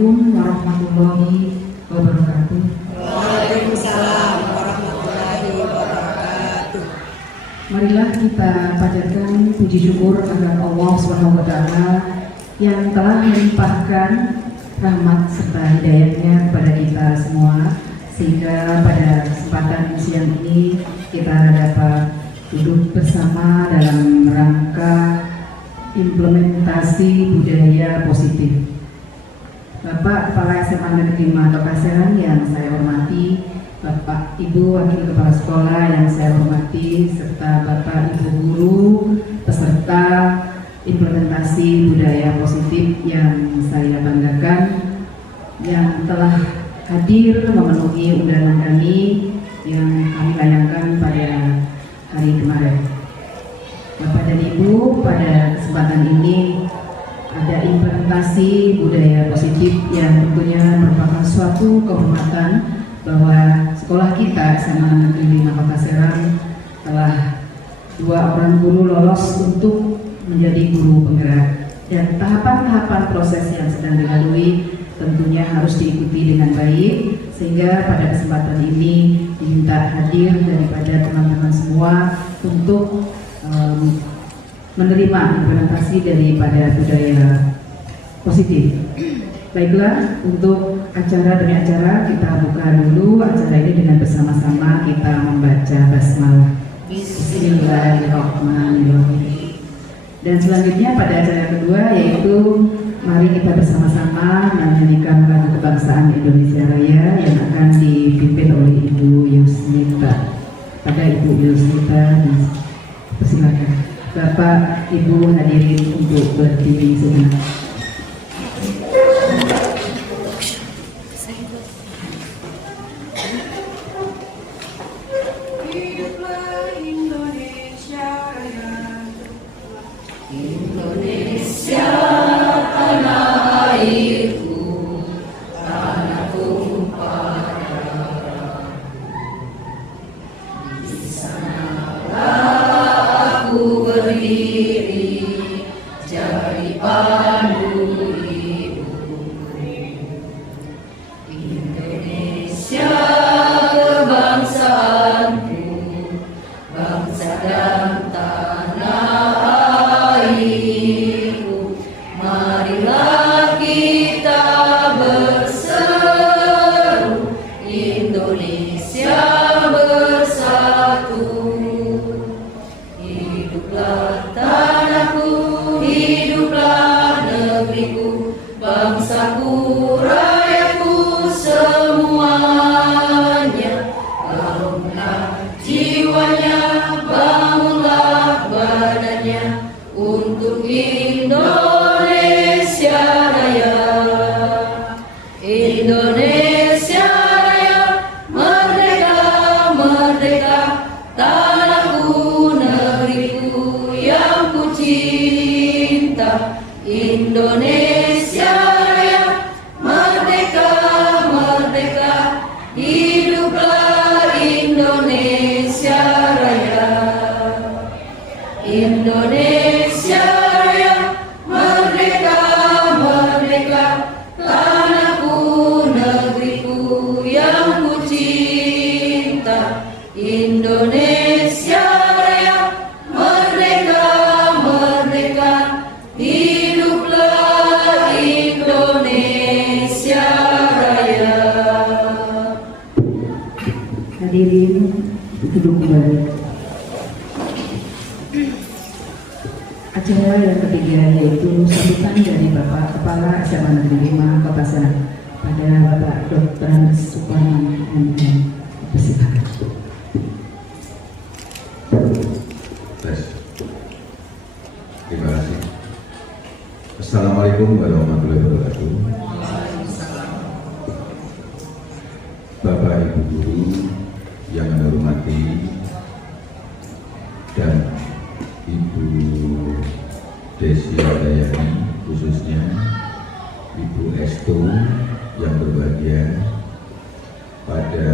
Assalamualaikum warahmatullahi wabarakatuh. Waalaikumsalam warahmatullahi wabarakatuh. Marilah kita panjatkan puji syukur agar Allah SWT yang telah melimpahkan rahmat serta hidayahnya kepada kita semua, sehingga pada kesempatan siang ini kita dapat duduk bersama dalam rangka implementasi budaya positif. Bapak Kepala SMA Negeri 5 Kota Serang yang saya hormati, Bapak Ibu Wakil Kepala Sekolah yang saya hormati, serta Bapak Ibu Guru peserta implementasi budaya positif yang saya banggakan, yang telah hadir memenuhi undangan kami yang kami layangkan pada hari kemarin. Bapak dan Ibu, pada kesempatan ini ada implementasi budaya positif yang tentunya merupakan suatu kehormatan bahwa sekolah kita SMA Negeri 5 Kota Serang telah 2 orang guru lolos untuk menjadi guru penggerak, dan tahapan-tahapan proses yang sedang dilalui tentunya harus diikuti dengan baik, sehingga pada kesempatan ini diminta hadir daripada teman-teman semua untuk menerima implementasi daripada budaya positif. Baiklah, untuk acara demi acara kita buka dulu acara ini dengan bersama-sama kita membaca basmalah. Bismillahirrahmanirrahim. Dan selanjutnya pada acara kedua yaitu mari kita bersama-sama menyanyikan lagu kebangsaan Indonesia Raya yang akan dipimpin oleh Ibu Yusnita. Pada Ibu Yusnita, persilakan. Bapak Ibu hadirin untuk berdiri sejenak. Hiduplah Indonesia Raya. Indonesia tanah airku, tanah tumpah darah. Di sanalah aku berdiri, jadi pandu hidupku. Indonesia kebangsaanku, bangsa dan tanah airku. Marilah kita berseru, Indonesia bersatu. Hiduplah tanahku, hiduplah negeriku, bangsaku, rakyatku semuanya. Bangunlah jiwanya, bangunlah badannya untuk Indonesia Raya. Indonesia Raya, merdeka, merdeka, tanahku, negeriku yang ku cinta. Indonesia Raya, merdeka, merdeka, hiduplah Indonesia Raya. Indonesia Raya, merdeka, merdeka, tanahku, negeriku yang ku cinta. Indonesia Raya, merdeka, merdeka, hiduplah Indonesia Raya. Hadirin duduk kembali. Acara yang ketiga yaitu sambutan dari Bapak Kepala SMA Negeri 5 Kota Serang pada Bapak Dr. Suparman MM. Persilakan. Terima kasih. Assalamualaikum warahmatullahi wabarakatuh. Bapak Ibu Guru yang saya hormati dan Ibu Desi Dayani, khususnya Ibu Estu yang berbahagia, pada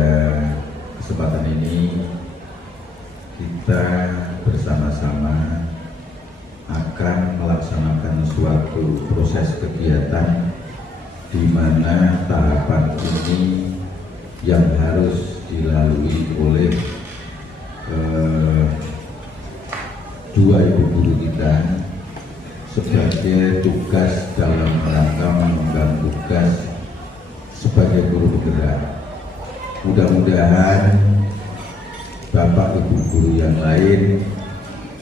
kesempatan ini kita bersama-sama akan melaksanakan suatu proses kegiatan di mana tahapan ini yang harus dilalui oleh dua ibu guru kita sebagai tugas dalam rangka mengemban tugas sebagai guru penggerak. Mudah-mudahan Bapak Ibu guru yang lain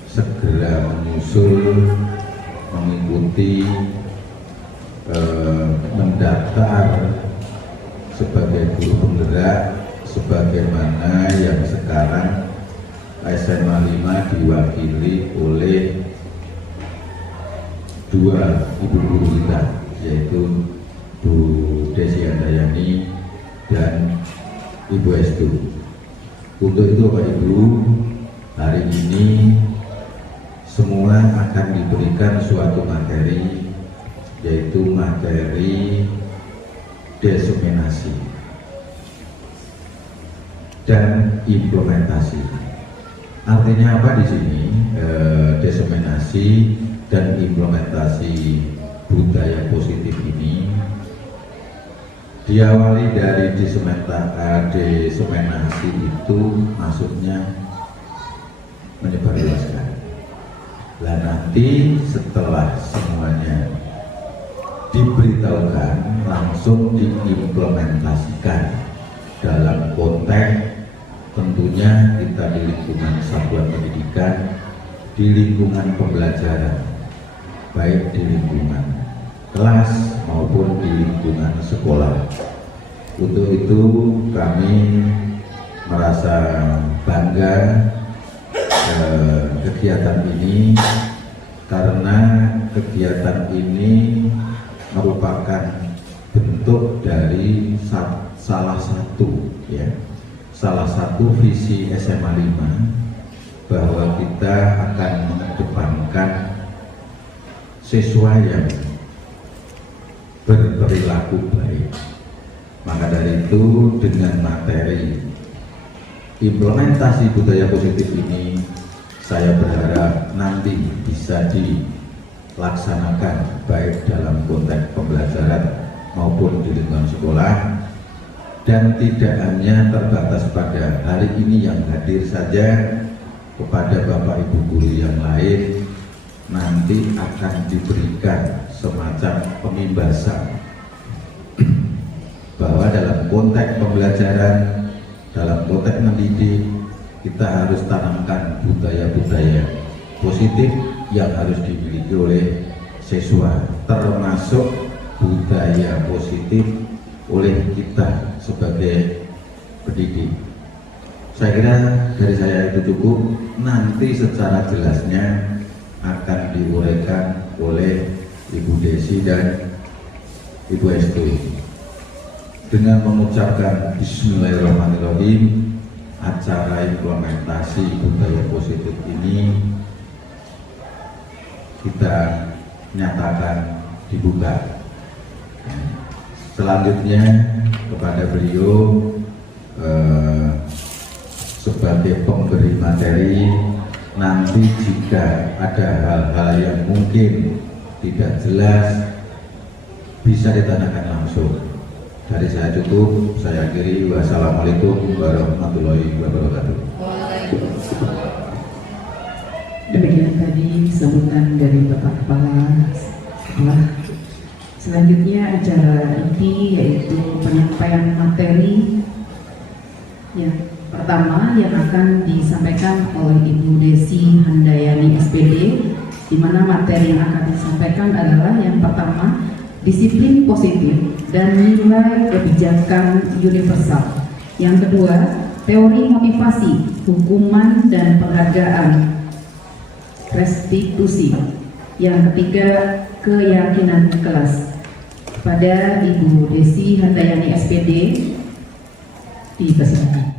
segera menyusul mengikuti mendaftar sebagai guru penggerak sebagaimana yang sekarang SMA 5 diwakili oleh dua ibu guru kita, yaitu Bu Desi Handayani dan Ibu Estu. Untuk itu Bapak Ibu, hari ini semua akan diberikan suatu materi, yaitu materi deseminasi dan implementasi. Artinya apa di sini? Deseminasi dan implementasi budaya positif ini diawali dari deseminasi itu maksudnya menyebarluaskan. Nah, nanti setelah semuanya diberitahukan, langsung diimplementasikan dalam konteks tentunya kita di lingkungan satuan pendidikan, di lingkungan pembelajaran, baik di lingkungan kelas maupun di lingkungan sekolah. Untuk itu kami merasa bangga kegiatan ini, karena kegiatan ini merupakan bentuk dari salah satu visi SMA 5, bahwa kita akan mengedepankan siswa yang berperilaku baik. Maka dari itu, dengan materi implementasi budaya positif ini, saya berharap nanti bisa dilaksanakan baik dalam konteks pembelajaran maupun di lingkungan sekolah, dan tidak hanya terbatas pada hari ini yang hadir saja. Kepada Bapak Ibu guru yang lain nanti akan diberikan semacam pemimbasan bahwa dalam konteks pembelajaran, dalam konteks mendidik, kita harus tanamkan budaya-budaya positif yang harus dimiliki oleh siswa, termasuk budaya positif oleh kita sebagai pendidik. Saya kira dari saya itu cukup. Nanti secara jelasnya akan diuraikan oleh Ibu Desi dan Ibu Estu. Dengan mengucapkan Bismillahirrahmanirrahim, acara implementasi budaya positif ini kita nyatakan dibuka. Selanjutnya kepada beliau sebagai pemberi materi, nanti jika ada hal-hal yang mungkin tidak jelas bisa ditanyakan langsung. Dari saya cukup, saya akhiri. Wassalamualaikum warahmatullahi wabarakatuh. Demikian tadi sambutan dari Bapak Kepala Sekolah. Selanjutnya acara inti yaitu penyampaian materi yang pertama yang akan disampaikan oleh Ibu Desi Handayani SPD, di mana materi yang akan disampaikan adalah yang pertama, disiplin positif dan nilai kebijakan universal. Yang kedua, teori motivasi, hukuman dan penghargaan, restitusi. Yang ketiga, keyakinan kelas. Pada Ibu Desi Handayani SPD dipersilakan.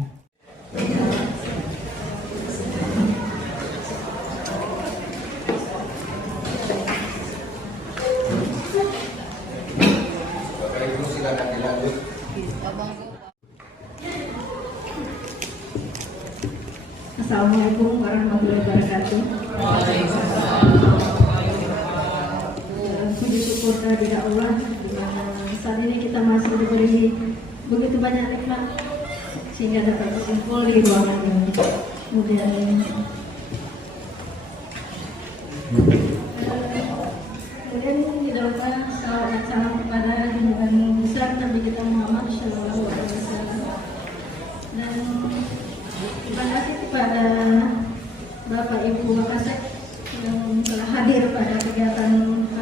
Assalamualaikum warahmatullahi wabarakatuh. Puji syukur kehadirat Allah di mana saat banyak nikmat sehingga dapat berkumpul di ruangan ini. Kemudian tidak lupa salawat salam kepada junjungan besar Nabi kita Muhammad Shallallahu Alaihi Wasallam. Dan terima kasih kepada Bapak Ibu Wakasek yang telah hadir pada kegiatan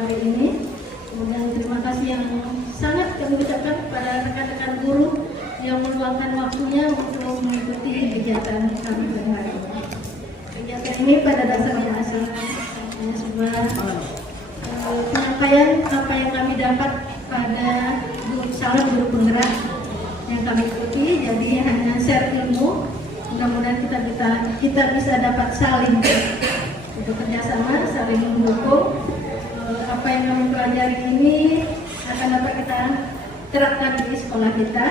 hari ini. Kemudian terima kasih yang sangat kami ucapkan kepada rekan-rekan guru yang meluangkan waktunya untuk mengikuti kegiatan kami pada hari ini. Kegiatan ini pada dasarnya adalah sebuah penyampaian apa yang kami dapat pada salam guru penggerak yang kami ikuti. Jadi hanya share ilmu. Mudah-mudahan kita bisa dapat saling untuk kerjasama, saling mendukung. Apa yang kami pelajari ini akan dapat kita terapkan di sekolah kita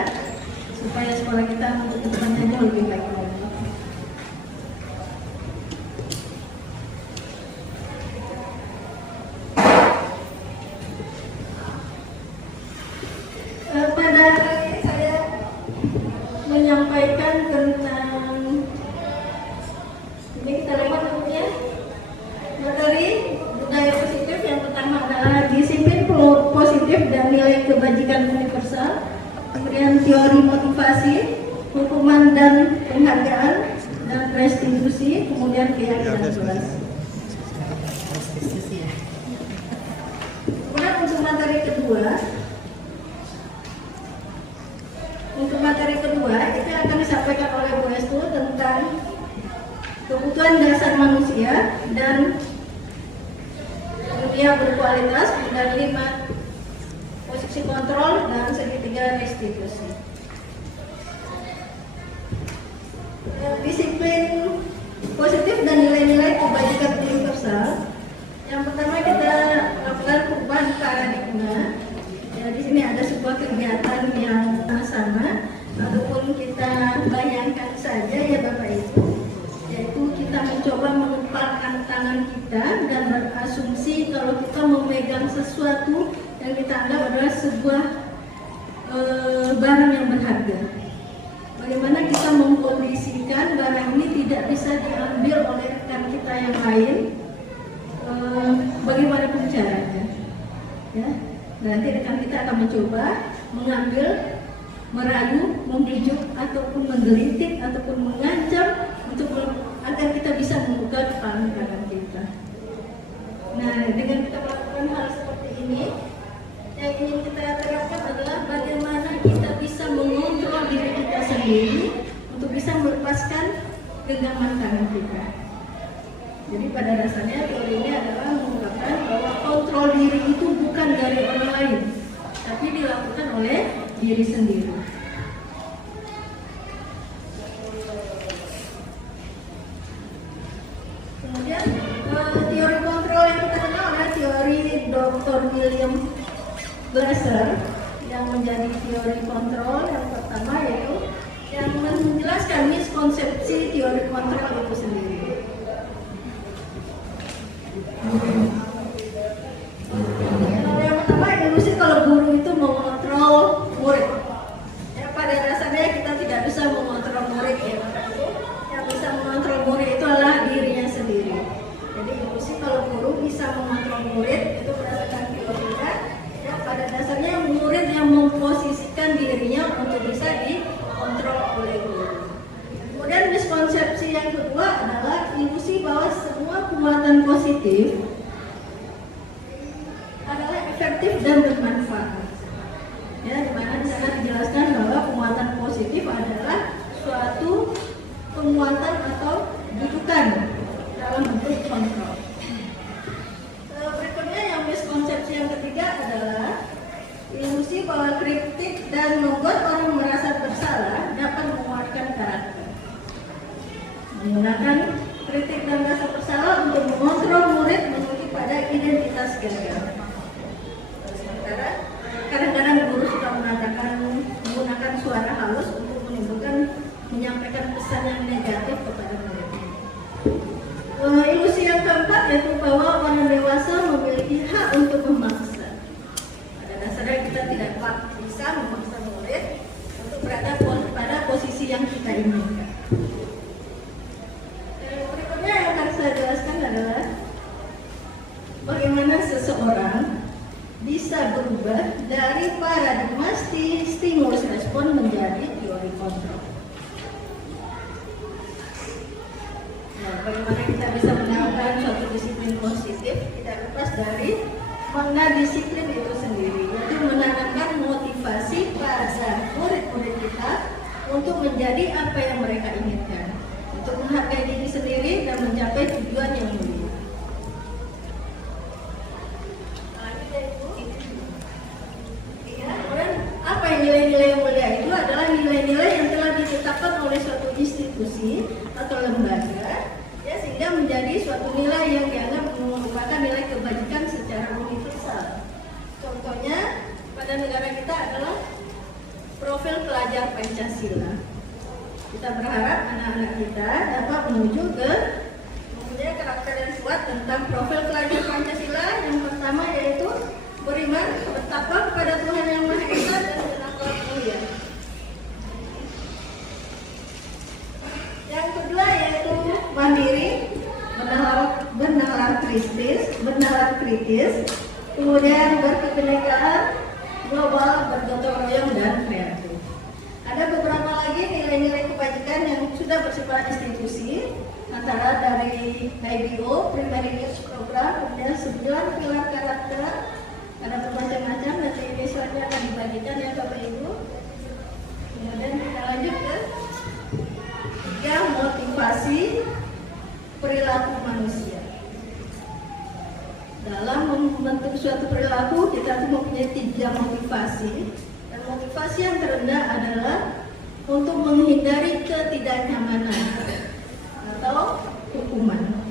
supaya sekolah kita untuk kedepannya jauh lebih baik lagi. Pada hari ini saya menyampaikan tentang ini kita lewat dulunya materi budaya positif. Yang pertama adalah disiplin positif dan nilai kebajikan universal. Kemudian teori motivasi, hukuman dan penghargaan, dan restitusi. Kemudian keyakinan jelas. Kemudian untuk materi kedua itu akan disampaikan oleh Bu Estu tentang kebutuhan dasar manusia dan dunia berkualitas, dan 5 posisi kontrol dan segitiga restitusi. Disiplin positif dan nilai-nilai kebajikan universal. Yang pertama kita lakukan perubahan paradigma. Ya, di sini ada sebuah kegiatan yang sama, ataupun kita bayangkan saja ya Bapak Ibu, yaitu kita mencoba mengepalkan tangan kita dan berasumsi kalau kita memegang sesuatu yang kita anggap adalah sebuah barang yang berharga. Bagaimana kita mengkondisikan barang ini tidak bisa diambil oleh rekan kita yang lain, bagaimana caranya? Ya, nanti rekan kita akan mencoba mengambil, merayu, membujuk, ataupun menggelitik, ataupun mengancam untuk agar kita bisa membuka kepala tangan kita. Nah, dengan kita melakukan hal seperti ini, yang ingin kita terapkan adalah bagaimana kita bisa mengontrol diri kita sendiri untuk bisa melepaskan genggaman tangan kita. Jadi pada dasarnya teorinya adalah mengungkapkan bahwa kontrol diri itu bukan dari orang lain, tapi dilakukan oleh diri sendiri. Kemudian teori kontrol yang kita kenal adalah teori Dr. William Glasser yang menjadi teori kontrol yang pertama, yaitu yang menjelaskan miskonsepsi teori kontrol itu sendiri. Yang pertama, ilusi kalau guru itu mengontrol murid. Ya, pada dasarnya kita tidak bisa mengontrol murid ya. Yang bisa mengontrol murid itu adalah dirinya sendiri. Jadi ilusi kalau guru bisa mengontrol murid itu berdasarkan teorinya. Ya, pada dasarnya murid yang memposisikan dirinya untuk bisa dikontrol oleh guru. Kemudian miskonsepsi yang kedua adalah ilusi bahwa semua penguatan positif adalah efektif dan bermanfaat. Ya, di mana di sana dijelaskan bahwa penguatan positif adalah suatu penguatan atau bujukan dalam bentuk kontrol. Berikutnya yang miskonsepsi yang ketiga adalah ilusi bahwa kritik dan membuat orang merasa bersalah dapat menguatkan karakter. Menggunakan kritik dan rasa bersalah untuk mengontrol murid menuju pada identitas gagal. Sementara kadang-kadang guru suka menggunakan suara halus untuk menyampaikan pesan yang negatif kepada murid. Ilusi yang keempat yaitu bahwa orang dewasa memiliki hak untuk memaksa. Pada dasarnya kita tidak bisa memaksa murid untuk berada bisa berubah dari paradigma stimulus respon menjadi teori kontrol. Nah, bagaimana kita bisa menemukan suatu disiplin positif tidak lepas dari makna disiplin itu sendiri, yaitu menanamkan motivasi pada murid-murid kita untuk menjadi apa yang mereka inginkan, untuk menghargai diri sendiri dan mencapai tujuan yang mulia. Kemudian apa yang nilai-nilai yang mulia itu adalah nilai-nilai yang telah ditetapkan oleh suatu institusi atau lembaga, ya, sehingga menjadi suatu nilai yang dianggap merupakan nilai kebajikan secara universal. Contohnya pada negara kita adalah profil pelajar Pancasila. Kita berharap anak-anak kita dapat menuju ke mempunyai karakter yang kuat tentang profil pelajar Pancasila. Yang pertama yaitu beriman, bertakwa kepada Tuhan Yang Maha Esa dan berakhlak mulia. Yang kedua yaitu mandiri, bernalar kritis, kemudian berkebinekaan, global, bergotong royong, dan kreatif. Ada beberapa lagi nilai-nilai kebajikan yang sudah bersifat institusi, antara dari IBO, Primary Youth Program, kemudian 9 pilar karakter. Ada bermacam-macam, nanti ini slide-nya akan dibagikan ya Bapak Ibu. Kemudian kita lanjut ke 3 motivasi perilaku manusia. Dalam membentuk suatu perilaku kita mempunyai 3 motivasi. Dan motivasi yang terendah adalah untuk menghindari ketidaknyamanan atau hukuman.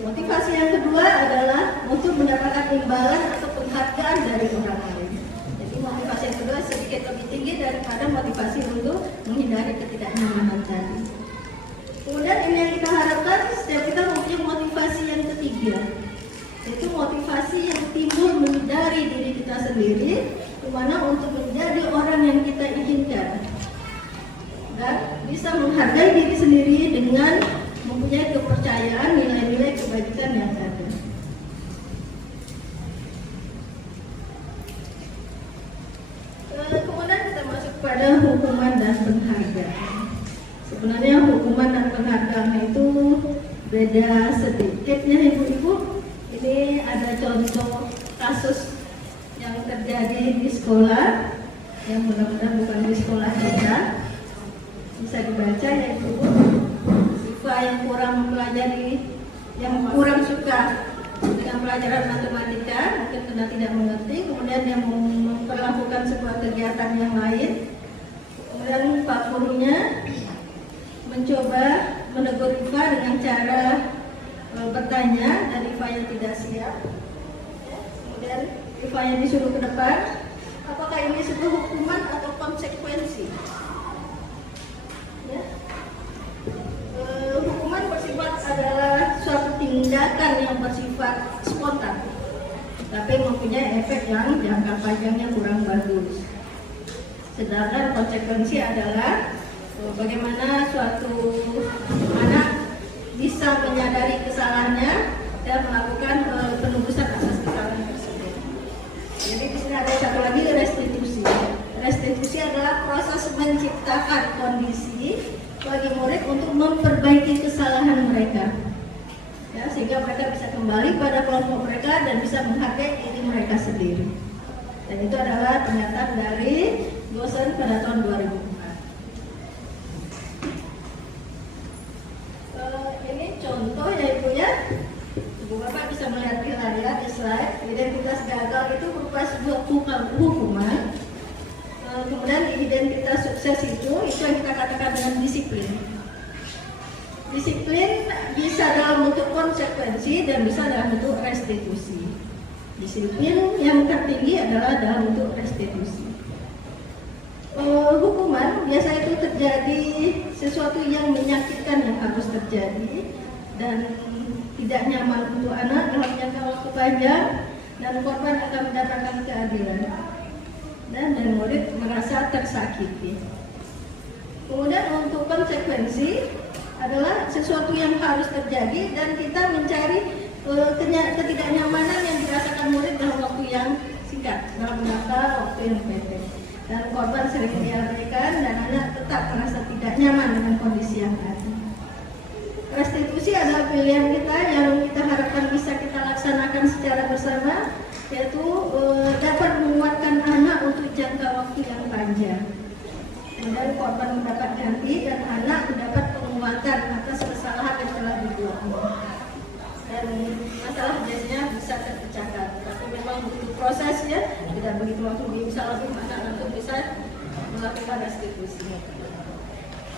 Motivasi yang kedua adalah untuk mendapatkan imbalan atau penghargaan dari orang lain. Jadi motivasi yang kedua sedikit lebih tinggi daripada motivasi untuk menghindari ketidaknyamanan tadi. Kemudian ini yang kita harapkan setiap kita mempunyai motivasi yang ketiga, yaitu motivasi yang timbul dari diri kita sendiri, di mana untuk menjadi orang yang kita inginkan dan bisa menghargai diri sendiri dengan mempunyai kepercayaan nilai-nilai kebajikan yang ada. Kemudian kita masuk pada hukuman dan penghargaan. Sebenarnya hukuman dan penghargaan itu beda sedikitnya ibu-ibu. Ini ada contoh kasus yang terjadi di sekolah, yang mudah-mudahan bukan di sekolah kita. Bisa dibaca ya ibu. Siswa yang kurang mempelajari, yang kurang suka dengan pelajaran matematika, mungkin karena tidak mengerti, kemudian dia memperlakukan sebuah kegiatan yang lain. Kemudian Pak gurunya mencoba menegur Iva dengan cara bertanya, dan Iva yang tidak siap. Kemudian Iva yang disuruh ke depan, apakah ini sebuah hukuman atau konsekuensi? Ya. Hukuman bersifat adalah suatu tindakan yang bersifat spontan, tapi mempunyai efek yang jangka panjangnya kurang bagus. Sedangkan konsekuensi adalah bagaimana suatu anak bisa menyadari kesalahannya dan melakukan penebusan atas kesalahan tersebut. Jadi di sini ada satu lagi, restitusi. Restitusi adalah proses menciptakan kondisi bagi murid untuk memperbaiki kesalahan mereka, ya, sehingga mereka bisa kembali pada kelompok mereka dan bisa menghargai diri mereka sendiri. Dan itu adalah pernyataan dari dosen pada tahun 2004. Ini contoh ya Ibu ya. Ibu Bapak bisa melihat di layar di slide. Identitas gagal itu berupa sebuah hukuman. Kemudian identitas sukses itu yang kita katakan dengan disiplin. Disiplin bisa dalam bentuk konsekuensi dan bisa dalam bentuk restitusi. Disiplin yang tertinggi adalah dalam bentuk restitusi. Hukuman biasa itu terjadi sesuatu yang menyakitkan yang harus terjadi dan tidak nyaman untuk anak dalam jangka waktu panjang, dan korban akan mendapatkan keadilan dan murid merasa tersakiti. Kemudian untuk konsekuensi adalah sesuatu yang harus terjadi dan kita mencari ketidaknyamanan yang dirasakan murid dalam waktu yang dan korban sering diabaikan dan anak tetap merasa tidak nyaman dengan kondisi yang ada. Restitusi adalah pilihan kita yang kita harapkan bisa kita laksanakan secara bersama, yaitu dapat menguatkan anak untuk jangka waktu yang panjang. Kemudian korban mendapat ganti dan anak mendapat penguatan atas kesalahan yang telah dibuatnya. Dan masalah biasanya bisa terpecahkan, tapi memang butuh proses ya, tidak begitu waktu bisa langsung anak langsung bisa melakukan restitusi.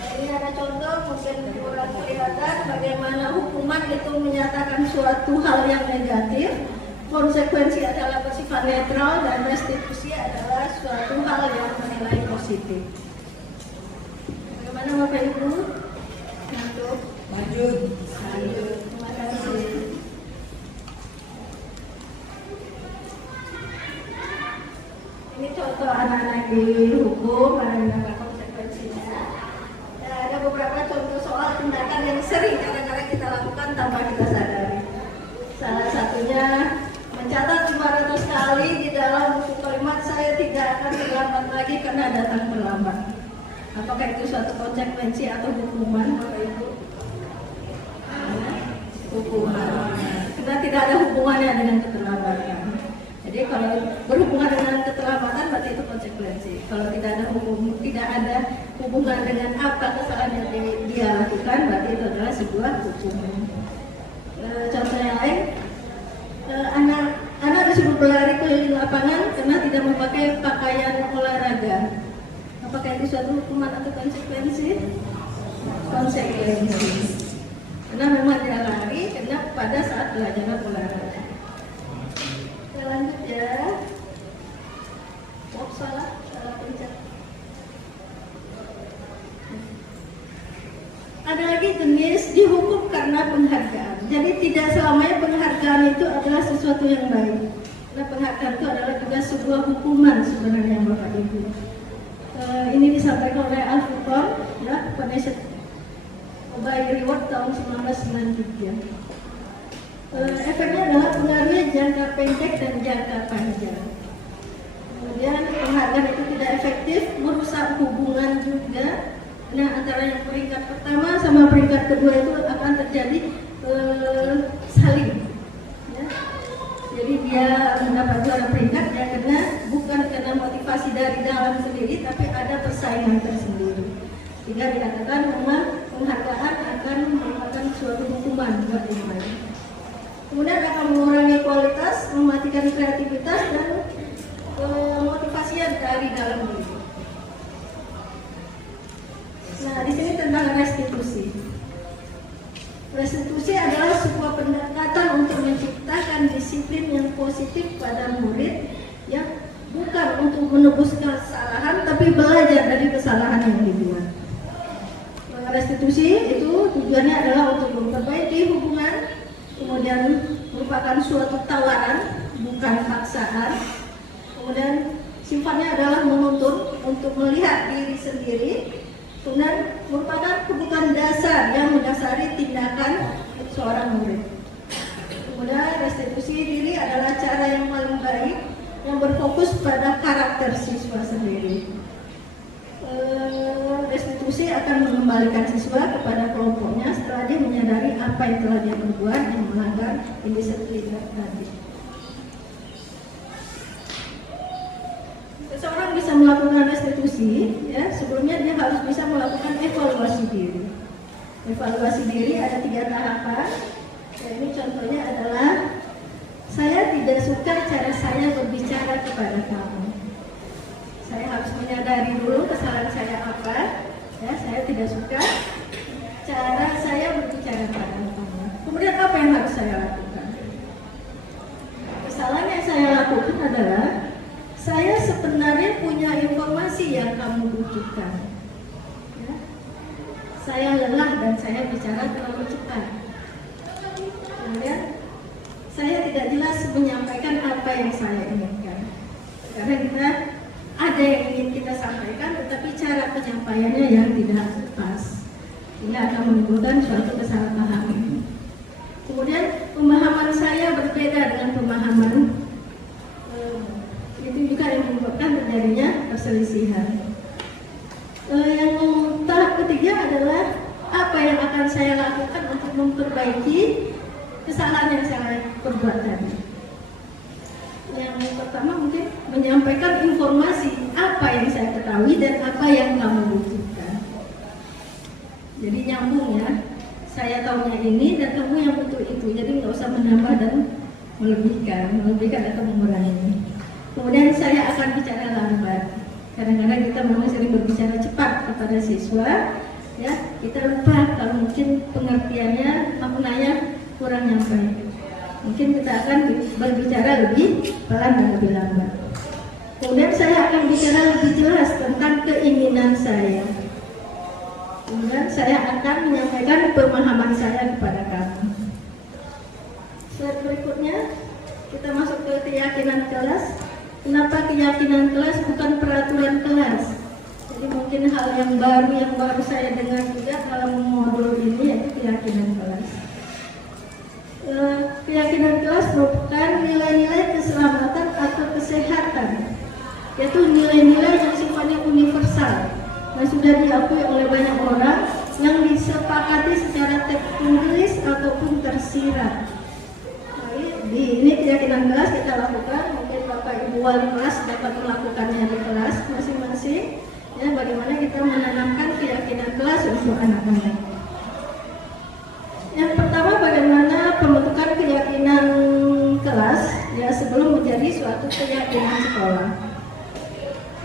Ini ada contoh mungkin kurang kelihatan bagaimana hukuman itu menyatakan suatu hal yang negatif, konsekuensi adalah bersifat netral, dan restitusi adalah suatu hal yang menilai positif. Bagaimana Bapak Ibu? Maju. Terima kasih. Ini contoh anak-anak dihukum, ada konsekuensinya. Ada beberapa contoh soal tindakan yang sering kadang-kadang kita lakukan tanpa kita sadari. Salah satunya mencatat 500 kali di dalam buku kalimat saya tidak akan terlambat lagi karena datang terlambat. Apakah itu suatu konsekuensi atau hukuman, Bapak Ibu? Hukuman. Karena tidak ada hubungannya dengan keterlambatan. Jadi kalau berhubungan dengan keterlambatan berarti itu konsekuensi. Kalau tidak ada hubungan dengan apa kesalahan yang dia lakukan, berarti itu adalah sebuah hukuman. Contoh yang lain, anak disuruh berlari keliling lapangan karena tidak memakai pakaian olahraga. Apakah itu suatu hukuman atau konsekuensi? Konsekuensi. Karena memang dia lari karena pada saat belajar olahraga. Kita lanjut ya. Oh, salah pencet. Ada lagi jenis dihukum karena penghargaan. Jadi tidak selamanya penghargaan itu adalah sesuatu yang baik. Karena penghargaan itu adalah juga sebuah hukuman sebenarnya, Bapak Ibu. Ini disampaikan oleh Al-Furqan, ya, Foundation by Reward tahun 1993. Efeknya adalah pengaruhnya jangka pendek dan jangka panjang. Kemudian penghargaan itu tidak efektif, merusak hubungan juga. Nah, antara yang peringkat pertama sama peringkat kedua itu akan terjadi saling. Ya. Jadi dia mendapat juara peringkat ya karena bukan karena motivasi dari dalam sendiri, tapi ada persaingan tersendiri. Sehingga dikatakan memang penghargaan akan merupakan suatu hukuman buat yang lain. Kemudian akan mengurangi kualitas, mematikan kreativitas dan motivasi yang dari dalam diri. Nah, di sini tentang restitusi. Restitusi adalah sebuah pendekatan untuk menciptakan disiplin yang positif pada murid, yang bukan untuk menebus kesalahan, tapi belajar dari kesalahan yang dibuat. Restitusi itu tujuannya adalah untuk memperbaiki hubungan, kemudian merupakan suatu tawaran, bukan paksaan. Kemudian sifatnya adalah menuntun untuk melihat diri sendiri, kemudian merupakan kebutuhan dasar yang mendasari tindakan seorang murid. Kemudian restitusi diri adalah cara yang paling baik yang berfokus pada karakter siswa sendiri. Restitusi akan mengembalikan siswa kepada kelompoknya setelah dia menyadari apa yang telah dia perbuat yang melanggar indisiplin tadi. Seseorang bisa melakukan restitusi, ya, sebelumnya dia harus bisa melakukan evaluasi diri. Evaluasi diri ada 3 tahapan. Ya, ini contohnya adalah saya tidak suka cara saya berbicara kepada kamu. Saya harus menyadari dulu kesalahan saya apa. Ya, saya tidak suka cara saya berbicara kepada kamu. Kemudian apa yang harus saya lakukan? Kesalahan yang saya lakukan adalah saya sebenarnya punya informasi yang kamu butuhkan. Ya. Saya lelah dan saya bicara terlalu cepat. Kemudian saya tidak jelas menyampaikan apa yang saya inginkan. Karena kita ada yang ingin kita sampaikan, tetapi cara penyampaiannya yang tidak pas. Ini akan menimbulkan suatu kesalahpahaman. Kemudian pemahaman saya berbeda dengan pemahaman itu juga yang menyebabkan terjadinya perselisihan. Yang tahap ketiga adalah apa yang akan saya lakukan untuk memperbaiki kesalahan yang saya perbuat tadi. Yang pertama mungkin menyampaikan informasi apa yang saya ketahui dan apa yang kamu butuhkan. Jadi nyambung ya, saya tahunya ini dan kamu yang butuh itu. Jadi nggak usah menambah dan melebihkan atau mengurangi. Kemudian saya akan bicara lambat. Kadang-kadang kita memang sering berbicara cepat kepada siswa, ya kita lupa kalau mungkin pengertiannya, maknanya kurang nyampe. Mungkin kita akan berbicara lebih pelan dan lebih lambat. Kemudian saya akan bicara lebih jelas tentang keinginan saya. Kemudian saya akan menyampaikan pemahaman saya kepada kamu. Slide berikutnya, kita masuk ke keyakinan kelas. Kenapa keyakinan kelas bukan peraturan kelas? Jadi mungkin hal yang baru saya dengar juga dalam modul ini yaitu keyakinan kelas. Keyakinan kelas merupakan nilai-nilai keselamatan atau kesehatan, yaitu nilai-nilai yang sifatnya universal dan sudah diakui oleh banyak orang, yang disepakati secara tertulis ataupun tersirat. Ini keyakinan kelas kita lakukan, mungkin Bapak Ibu wali kelas dapat melakukannya di kelas masing-masing. Ya, bagaimana kita menanamkan keyakinan kelas untuk anak-anak. Yang pertama, bagaimana pembentukan keyakinan kelas ya sebelum menjadi suatu keyakinan sekolah.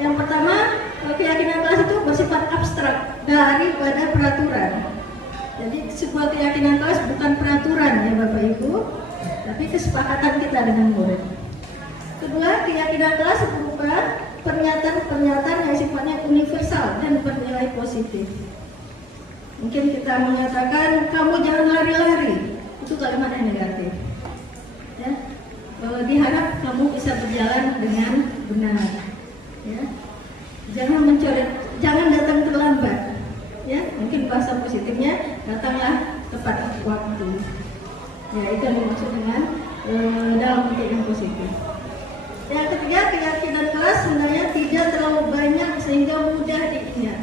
Yang pertama, keyakinan kelas itu bersifat abstrak daripada peraturan. Jadi sebuah keyakinan kelas bukan peraturan ya Bapak Ibu, tapi kesepakatan kita dengan murid. Kedua, keyakinan kelas berupa pernyataan-pernyataan yang sifatnya universal dan bernilai positif. Mungkin kita mengatakan kamu jangan lari-lari, itu kalimat yang negatif. Ya, diharap kamu bisa berjalan dengan benar. Ya, jangan mencoret, jangan datang terlambat. Ya, mungkin bahasa positifnya datanglah tepat waktu. Ya, itu yang dimaksud dengan dalam bentuk yang positif. Yang ketiga, keyakinan kelas sebenarnya tidak terlalu banyak sehingga mudah diingat.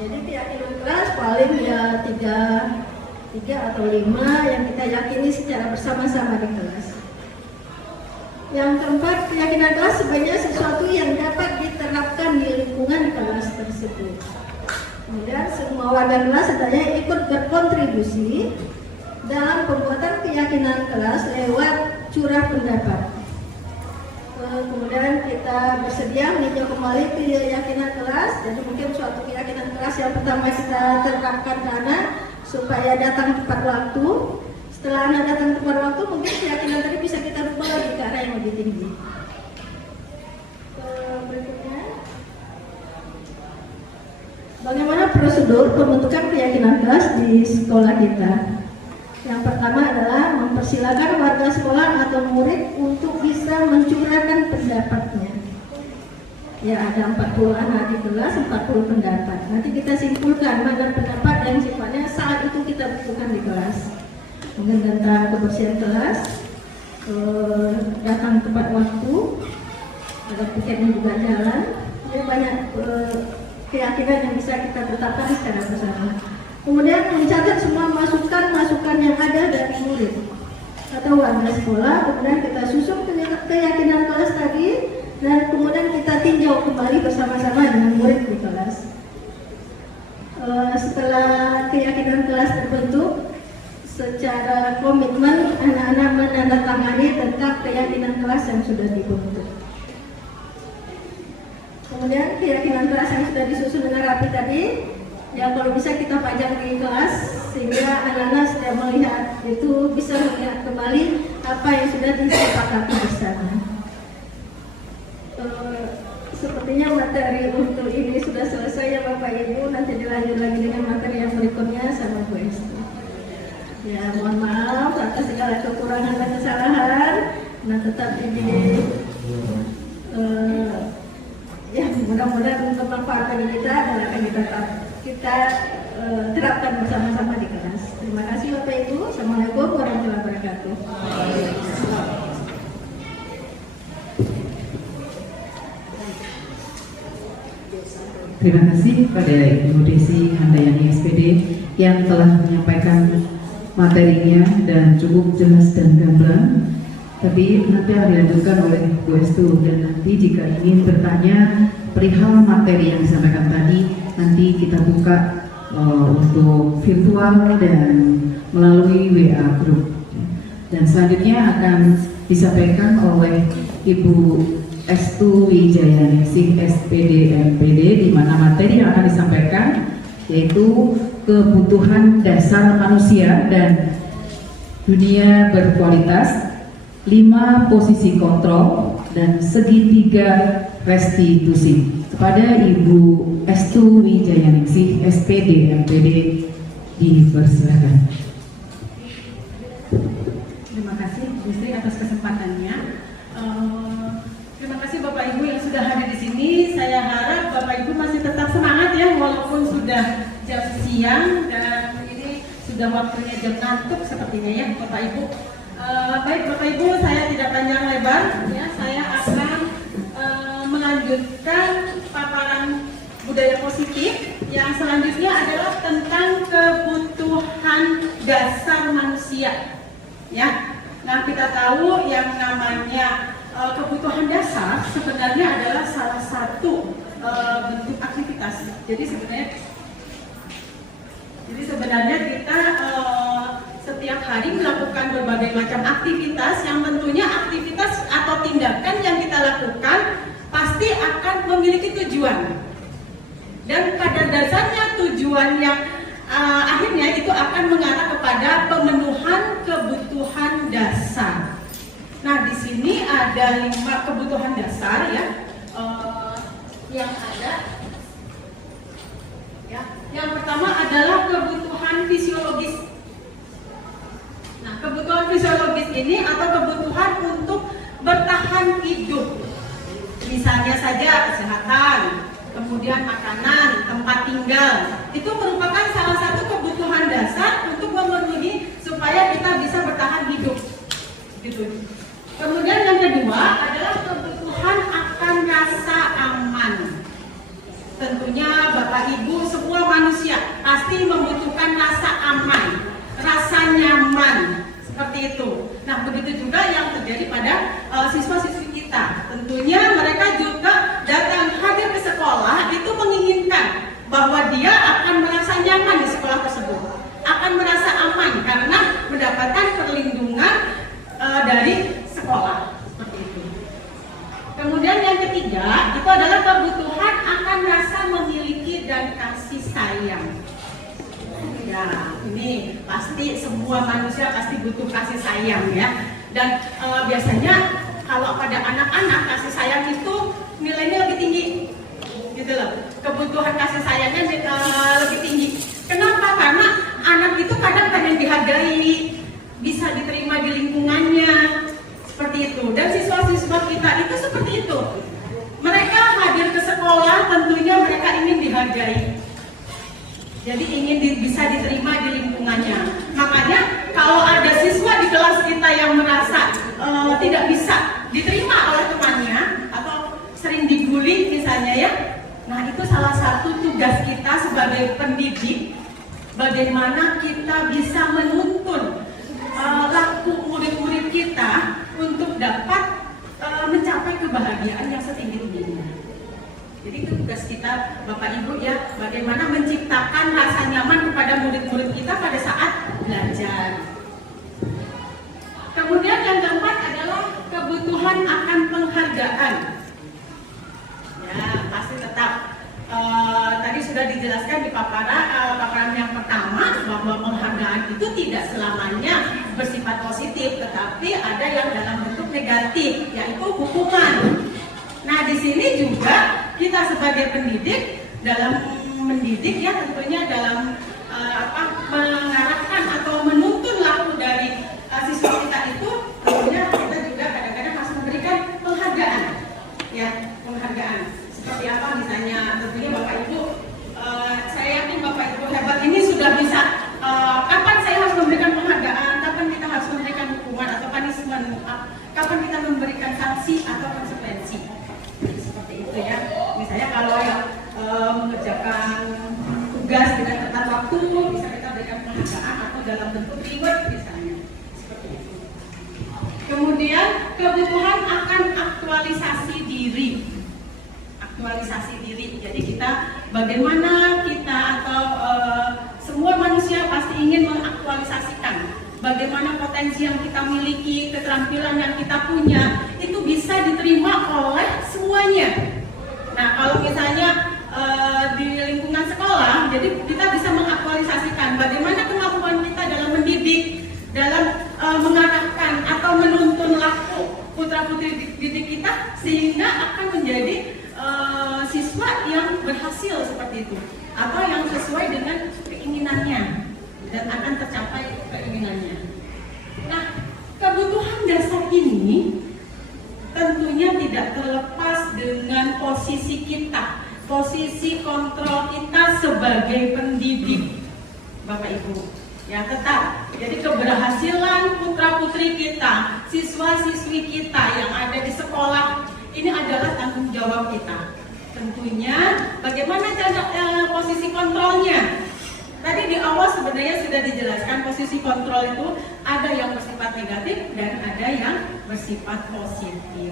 Jadi keyakinan kelas paling ya 3 atau 5 yang kita yakini secara bersama-sama di kelas. Yang keempat, keyakinan kelas sebenarnya sesuatu yang dapat diterapkan di lingkungan kelas tersebut. Kemudian semua warga kelas sebenarnya ikut berkontribusi dalam pembuatan keyakinan kelas lewat curah pendapat. Kemudian kita bersedia meninjau kembali keyakinan kelas. Jadi mungkin suatu keyakinan kelas yang pertama kita terapkan ke anak supaya datang tepat waktu. Setelah anak datang tepat waktu, mungkin keyakinan tadi bisa kita rubah lagi ke arah yang lebih tinggi. Berikutnya, bagaimana prosedur pembentukan keyakinan kelas di sekolah kita? Yang pertama adalah mempersilakan warga sekolah atau murid untuk bisa mencurahkan pendapatnya. Ya, ada 40 anak di kelas, 40 pendapat. Nanti kita simpulkan mana pendapat yang sifatnya saat itu kita butuhkan di kelas. Mungkin tentang kebersihan kelas, datang tepat waktu, ada pikirnya juga jalan. Jadi banyak keyakinan yang bisa kita tetapkan secara bersama. Kemudian mencatat semua masukan-masukan yang ada dari murid atau warga sekolah. Kemudian kita susun keyakinan kelas tadi dan kemudian kita tinjau kembali bersama-sama dengan murid di kelas. Setelah keyakinan kelas terbentuk, secara komitmen anak-anak menandatangani tentang keyakinan kelas yang sudah dibentuk. Kemudian keyakinan kelas yang sudah disusun dengan rapi tadi, ya kalau bisa kita pajang di kelas sehingga anak-anak sudah melihat itu bisa melihat kembali apa yang sudah disepakati bersama. Sepertinya materi untuk ini sudah selesai ya Bapak Ibu. Nanti dilanjut lagi dengan materi yang berikutnya sama Bu Esti. Ya mohon maaf atas segala kekurangan dan kesalahan. Nah tetap ini ya mudah-mudahan bermanfaat bagi kita dan akan kita terapkan bersama-sama di kelas. Terima kasih Bapak Ibu. Assalamualaikum warahmatullahi wabarakatuh. terima kasih pada Ibu Desi Handayani SPD yang telah menyampaikan materinya dan cukup jelas dan gamblang. Tapi nanti akan dilanjutkan oleh Bu Estu, dan nanti jika ingin bertanya perihal materi yang disampaikan tadi, nanti kita buka untuk virtual dan melalui WA Group. Dan selanjutnya akan disampaikan oleh Ibu Estu Wijayaningsih SPD MPD, di mana materi yang akan disampaikan yaitu kebutuhan dasar manusia dan dunia berkualitas, 5 posisi kontrol dan segitiga restitusi. Kepada Ibu Estu Wijayaningsih SPD MPD, dipersilakan. Terima kasih Bu Sri atas kesempatannya. Terima kasih Bapak Ibu yang sudah hadir di sini. Saya harap Bapak Ibu masih tetap semangat ya, walaupun sudah jam siang dan ini sudah waktunya jam ngantuk sepertinya ya Bapak Ibu. Baik Bapak Ibu, saya tidak panjang lebar ya, saya akan melanjutkan paparan budaya positif. Yang selanjutnya adalah tentang kebutuhan dasar manusia. Ya, nah kita tahu yang namanya kebutuhan dasar sebenarnya adalah salah satu bentuk aktivitas. Jadi sebenarnya kita setiap hari melakukan berbagai macam aktivitas yang tentunya aktivitas atau tindakan yang kita lakukan pasti akan memiliki tujuan. Dan pada dasarnya tujuan yang akhirnya itu akan mengarah kepada pemenuhan kebutuhan dasar. Nah, di sini ada 5 kebutuhan dasar ya, yang ada. Ya, yang pertama adalah kebutuhan fisiologis. Nah, kebutuhan fisiologis ini atau kebutuhan untuk bertahan hidup. Misalnya saja kesehatan, kemudian makanan, tempat tinggal, itu merupakan salah satu kebutuhan dasar untuk memenuhi supaya kita bisa bertahan hidup, gitu. Kemudian yang kedua adalah kebutuhan akan rasa aman. Tentunya Bapak Ibu semua manusia pasti membutuhkan rasa aman, rasa nyaman, seperti itu. Nah, begitu juga yang terjadi pada siswa-siswi kita. Tentunya mereka juga datang hadir ke sekolah itu menginginkan bahwa dia akan merasa nyaman di sekolah tersebut, akan merasa aman karena mendapatkan perlindungan dari sekolah, seperti itu. Kemudian yang ketiga itu adalah kebutuhan akan rasa memiliki dan kasih sayang. Ya, ini pasti semua manusia pasti butuh kasih sayang ya. Dan biasanya kalau pada anak-anak kasih sayang itu nilainya lebih tinggi, gitu loh. Kebutuhan kasih sayangnya lebih tinggi. Kenapa? Karena anak itu kadang pengen dihargai, bisa diterima di lingkungannya, seperti itu. Dan siswa-siswa kita itu seperti itu. Mereka hadir ke sekolah, tentunya mereka ingin dihargai. Jadi ingin bisa diterima di lingkungannya. Makanya kalau ada siswa di kelas kita yang merasa tidak bisa diterima oleh temannya atau sering dibully misalnya ya, nah itu salah satu tugas kita sebagai pendidik, bagaimana kita bisa menuntun laku murid-murid kita untuk dapat mencapai kebahagiaan yang setinggi-tingginya. Jadi itu tugas kita Bapak Ibu ya, bagaimana menciptakan rasa nyaman kepada murid-murid kita pada saat belajar. Kemudian yang keempat adalah kebutuhan akan penghargaan. Ya, pasti tetap tadi sudah dijelaskan di paparan yang pertama bahwa penghargaan itu tidak selamanya bersifat positif, tetapi ada yang dalam bentuk negatif, yaitu hukuman. Nah, di sini juga kita sebagai pendidik dalam mendidik ya, tentunya dalam mengarahkan atau menuntun laku dari siswa kita itu, tentunya kita juga kadang-kadang harus memberikan penghargaan, ya, penghargaan. Seperti apa misalnya, tentunya Bapak Ibu, saya yakin Bapak Ibu hebat ini sudah bisa. Kapan saya harus memberikan penghargaan, kapan kita harus memberikan hukuman atau punishment, kapan kita memberikan sanksi atau konsekuensi. Seperti itu ya. Misalnya kalau yang mengerjakan tugas dengan tepat waktu, bisa kita berikan penghargaan atau dalam bentuk reward misalnya. Seperti itu. Kemudian kebutuhan akan aktualisasi diri. Aktualisasi diri. Jadi kita bagaimana kita atau semua manusia pasti ingin mengaktualisasikan bagaimana potensi yang kita miliki, keterampilan yang kita punya itu bisa diterima oleh semuanya. Nah, kalau misalnya di lingkungan sekolah, jadi kita bisa mengaktualisasikan bagaimana kemampuan kita dalam mendidik, dalam mengarahkan atau menuntun laku putra-putri didik kita sehingga akan menjadi siswa yang berhasil seperti itu atau yang sesuai dengan keinginannya dan akan tercapai keinginannya. Nah, kebutuhan dasar ini tentunya tidak terlepas dengan posisi kita, posisi kontrol kita sebagai pendidik, Bapak Ibu. Ya, tetap. Jadi keberhasilan putra-putri kita, siswa-siswi kita yang ada di sekolah ini adalah tanggung jawab kita. Tentunya bagaimana cara posisi kontrolnya? Tadi di awal sebenarnya sudah dijelaskan posisi kontrol itu ada yang bersifat negatif dan ada yang bersifat positif.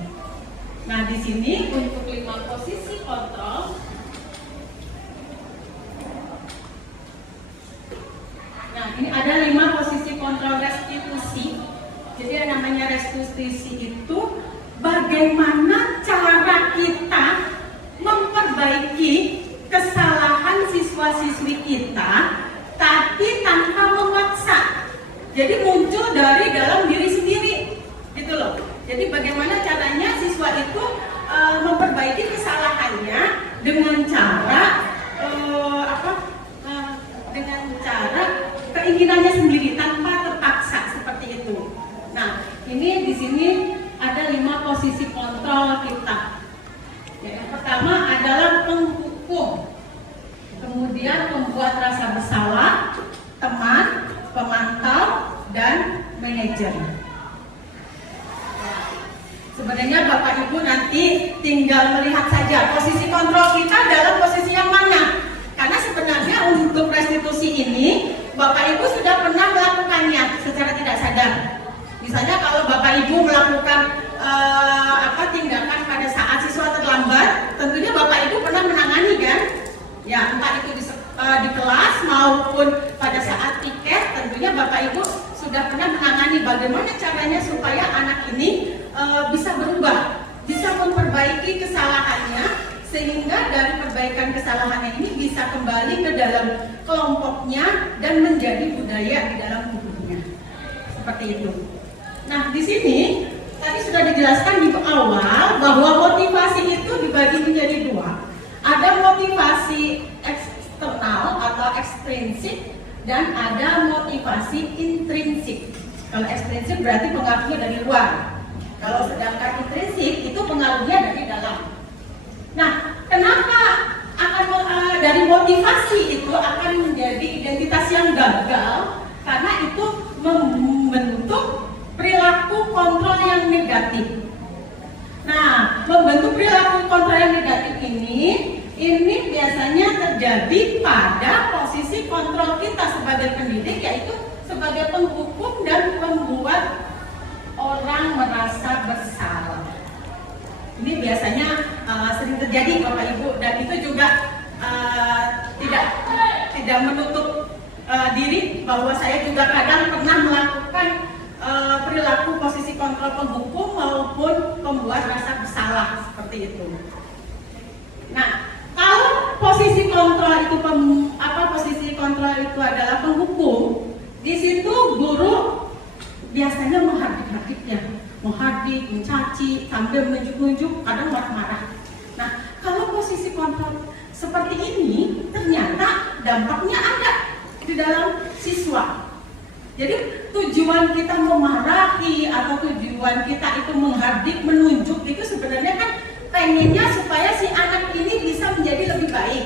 Nah, di sini untuk 5 posisi kontrol, nah ini ada 5 posisi kontrol restitusi. Jadi yang namanya restitusi itu bagaimana cara kita memperbaiki kesalahan siswa-siswi kita, tapi tanpa memaksa. Jadi muncul dari dalam diri sendiri, gitu loh. Jadi bagaimana caranya siswa itu memperbaiki kesalahannya dengan cara dengan cara keinginannya sendiri tanpa terpaksa seperti itu. Nah, ini di sini ada 5 posisi kontrol kita. Yang pertama adalah penghukum, kemudian pembuat rasa bersalah, teman, pemantau, dan manajer. Sebenarnya Bapak Ibu nanti tinggal melihat saja posisi kontrol kita dalam posisi yang mana. Karena sebenarnya untuk restitusi ini Bapak Ibu sudah pernah melakukannya secara tidak sadar. Misalnya kalau Bapak Ibu melakukan tindakan pada saat siswa terlambat, tentunya Bapak Ibu pernah menangani kan? Ya, entah itu di kelas maupun pada saat piket, tentunya Bapak Ibu sudah pernah menangani bagaimana caranya supaya anak ini bisa berubah, bisa memperbaiki kesalahannya, sehingga dari perbaikan kesalahannya ini bisa kembali ke dalam kelompoknya dan menjadi budaya di dalam tubuhnya. Seperti itu. Nah, di sini tadi sudah dijelaskan di awal bahwa motivasi itu dibagi menjadi 2. Ada motivasi eksternal atau ekstrinsik dan ada motivasi intrinsik. Kalau ekstrinsik berarti pengaruhnya dari luar. Kalau sedangkan intrinsik itu pengaruhnya dari dalam. Nah, kenapa dari motivasi itu akan menjadi identitas yang gagal? Karena itu membentuk perilaku kontrol yang negatif. Nah, membentuk perilaku kontrol yang negatif ini biasanya terjadi pada posisi kontrol kita sebagai pendidik, yaitu sebagai penghukum dan membuat orang merasa bersalah. Ini biasanya sering terjadi Bapak Ibu, dan itu juga tidak menutup diri bahwa saya juga kadang pernah melakukan perilaku posisi kontrol penghukum maupun pembuat rasa bersalah seperti itu. Nah, kalau posisi kontrol itu adalah penghukum, di situ guru biasanya menghardik-hardiknya, menghardik, mencaci, sambil menunjuk-nunjuk, kadang marah-marah. Nah, kalau posisi kontrol seperti ini, ternyata dampaknya ada di dalam siswa. Jadi tujuan kita memarahi atau tujuan kita itu menghardik, menunjuk itu sebenarnya kan pengennya supaya si anak ini bisa menjadi lebih baik.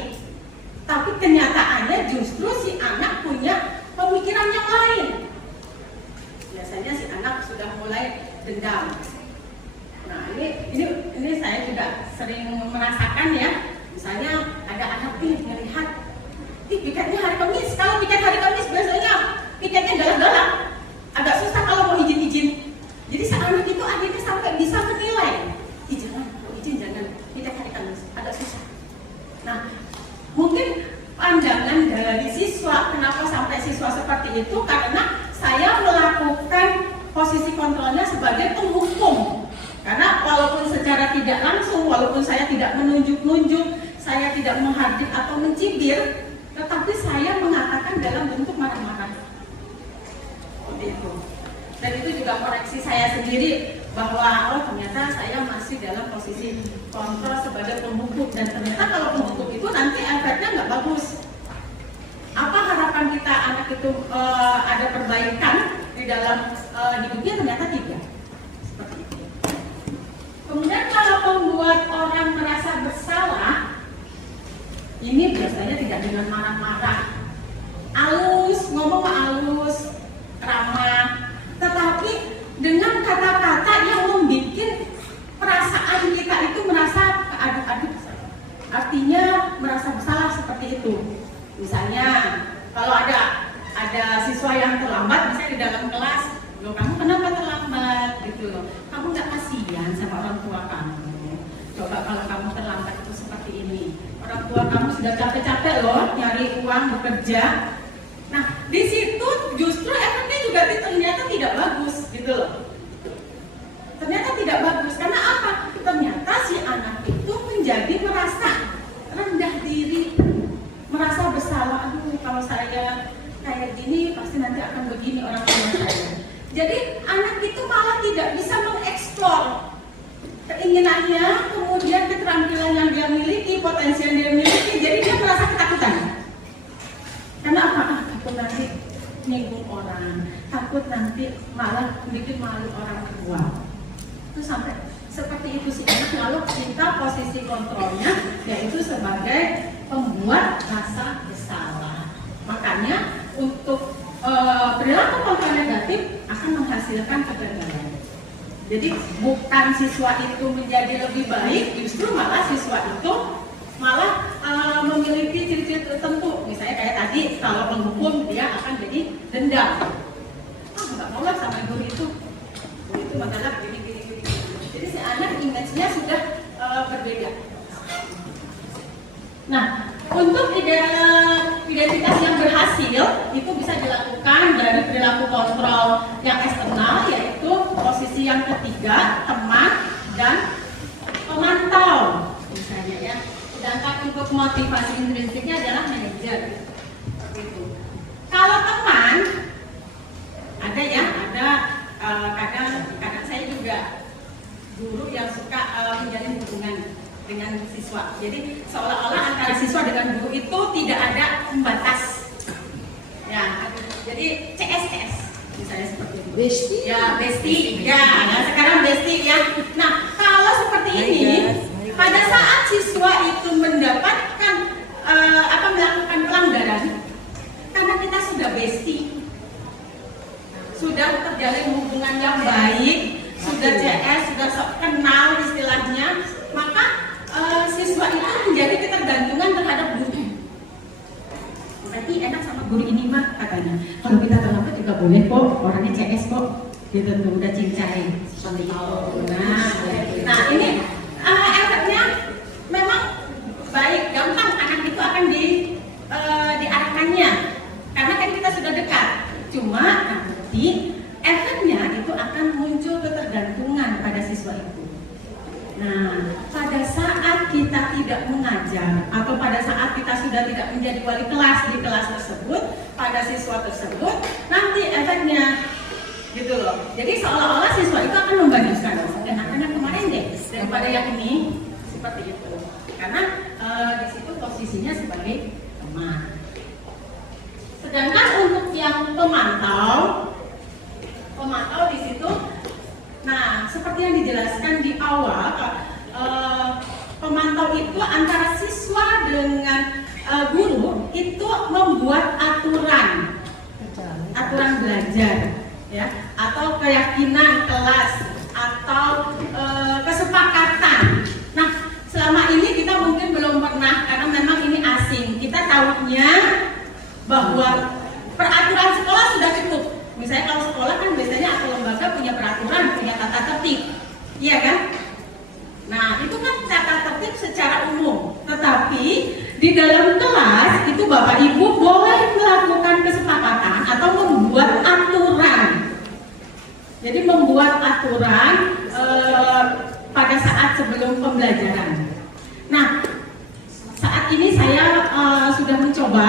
Tapi kenyataannya justru si anak punya pemikiran yang lain. Biasanya si anak sudah mulai dendam. Nah, ini saya juga sering merasakan ya. Misalnya ada anak nih melihat, piketnya hari Kamis. Kalau piket hari Kamis biasanya piketnya galak-galak, agak susah kalau mau izin-izin. Jadi si anak itu akhirnya sampai bisa menilai, izin jangan, piket hari Kamis, agak susah. Nah, mungkin pandangan dari siswa, kenapa sampai siswa seperti itu? Karena saya melakukan posisi kontrolnya sebagai penghukum. Karena walaupun secara tidak langsung, walaupun saya tidak menunjuk-nunjuk, saya tidak menghadik atau mencibir, tetapi saya mengatakan dalam bentuk marah-marah. Seperti itu. Dan itu juga koreksi saya sendiri bahwa oh ternyata saya masih dalam posisi kontrol sebagai penghukum, dan ternyata kalau penghukum itu nanti efeknya nggak bagus. Apa harapan kita anak itu ada perbaikan di dalam hidupnya? Ternyata tidak. Seperti itu. Kemudian kalau membuat orang merasa bersalah, ini biasanya tidak dengan marah-marah, halus, ngomong halus, ramah, tetapi dengan kata-kata yang membuat perasaan kita itu merasa aduk-aduk. Artinya merasa bersalah seperti itu. Misalnya kalau ada siswa yang terlambat, misalnya di dalam kelas, loh kamu kenapa terlambat gitu loh, kamu nggak kasihan sama orang tua kamu? Coba kalau kamu terlambat itu seperti ini, orang tua kamu sudah capek-capek loh nyari uang bekerja. Nah di situ justru efeknya juga ternyata tidak bagus gitu loh. Ternyata tidak bagus karena apa? Ternyata si anak itu menjadi merasa rendah diri, merasa bersalah. Aduh kalau saya kayak gini pasti nanti akan begini orang tua saya. Jadi anak itu malah tidak bisa mengeksplor keinginannya, kemudian keterampilan yang dia miliki, potensi yang dia miliki. Jadi dia merasa ketakutan. Karena apa? Takut nanti nyinggung orang, takut nanti malah bikin malu orang tua. Itu sampai seperti itu sih. Lalu kita posisi kontrolnya yaitu sebagai pembuat rasa bersalah. Makanya untuk perilaku kontrol negatif akan menghasilkan kegagalan. Jadi bukan siswa itu menjadi lebih baik, justru malah siswa itu malah memiliki ciri-ciri tertentu. Misalnya kayak tadi, kalau penghukum dia akan jadi dendam. Nggak mau lah sama guru itu masalah gini. Jadi si anak image-nya sudah berbeda. Nah, untuk identitas yang berhasil itu bisa dilakukan dari perilaku kontrol yang eksternal, yaitu posisi yang ketiga, teman dan pemantau misalnya ya. Sedangkan untuk motivasi intrinsiknya adalah manajer. Gitu. Kalau teman ada ya, kadang saya juga guru yang suka menjalin hubungan dengan siswa. Jadi seolah-olah antara siswa dengan guru itu tidak ada pembatas. Ya, jadi CS misalnya seperti itu. Bestie. Ya, bestie. Ya, nah sekarang bestie ya. Nah, kalau seperti ini, pada saat siswa itu mendapatkan melakukan pelanggaran, karena kita sudah bestie, sudah terjalin hubungan yang baik, sudah CS, sudah kenal istilahnya, maka siswa itu menjadi ketergantungan terhadap guru. Berarti enak sama guru ini mah katanya. Kalau kita terlambat juga boleh kok, orangnya CS kok, gitu tuh udah cincai seperti itu. Nah ini efeknya memang baik, gampang anak itu akan diarahkannya, karena kan kita sudah dekat. Cuma nanti efeknya itu akan muncul ketergantungan pada siswa itu. Nah, pada saat kita tidak mengajar atau pada saat kita sudah tidak menjadi wali kelas di kelas tersebut, pada siswa tersebut, nanti efeknya gitu loh. Jadi seolah-olah siswa itu akan membandingkan anak-anak kemarin deh daripada yang ini, seperti itu. Karena di situ posisinya sebagai teman. Sedangkan untuk yang pemantau di situ, nah seperti yang dijelaskan di awal, pemantau itu antara siswa dengan guru itu membuat aturan belajar, ya, atau keyakinan kelas atau kesepakatan. Nah, selama ini kita mungkin belum pernah Iya kan? Nah, itu kan tata tertib secara umum. Tetapi di dalam kelas itu Bapak Ibu boleh melakukan kesepakatan atau membuat aturan. Jadi membuat aturan pada saat sebelum pembelajaran. Nah, saat ini saya sudah mencoba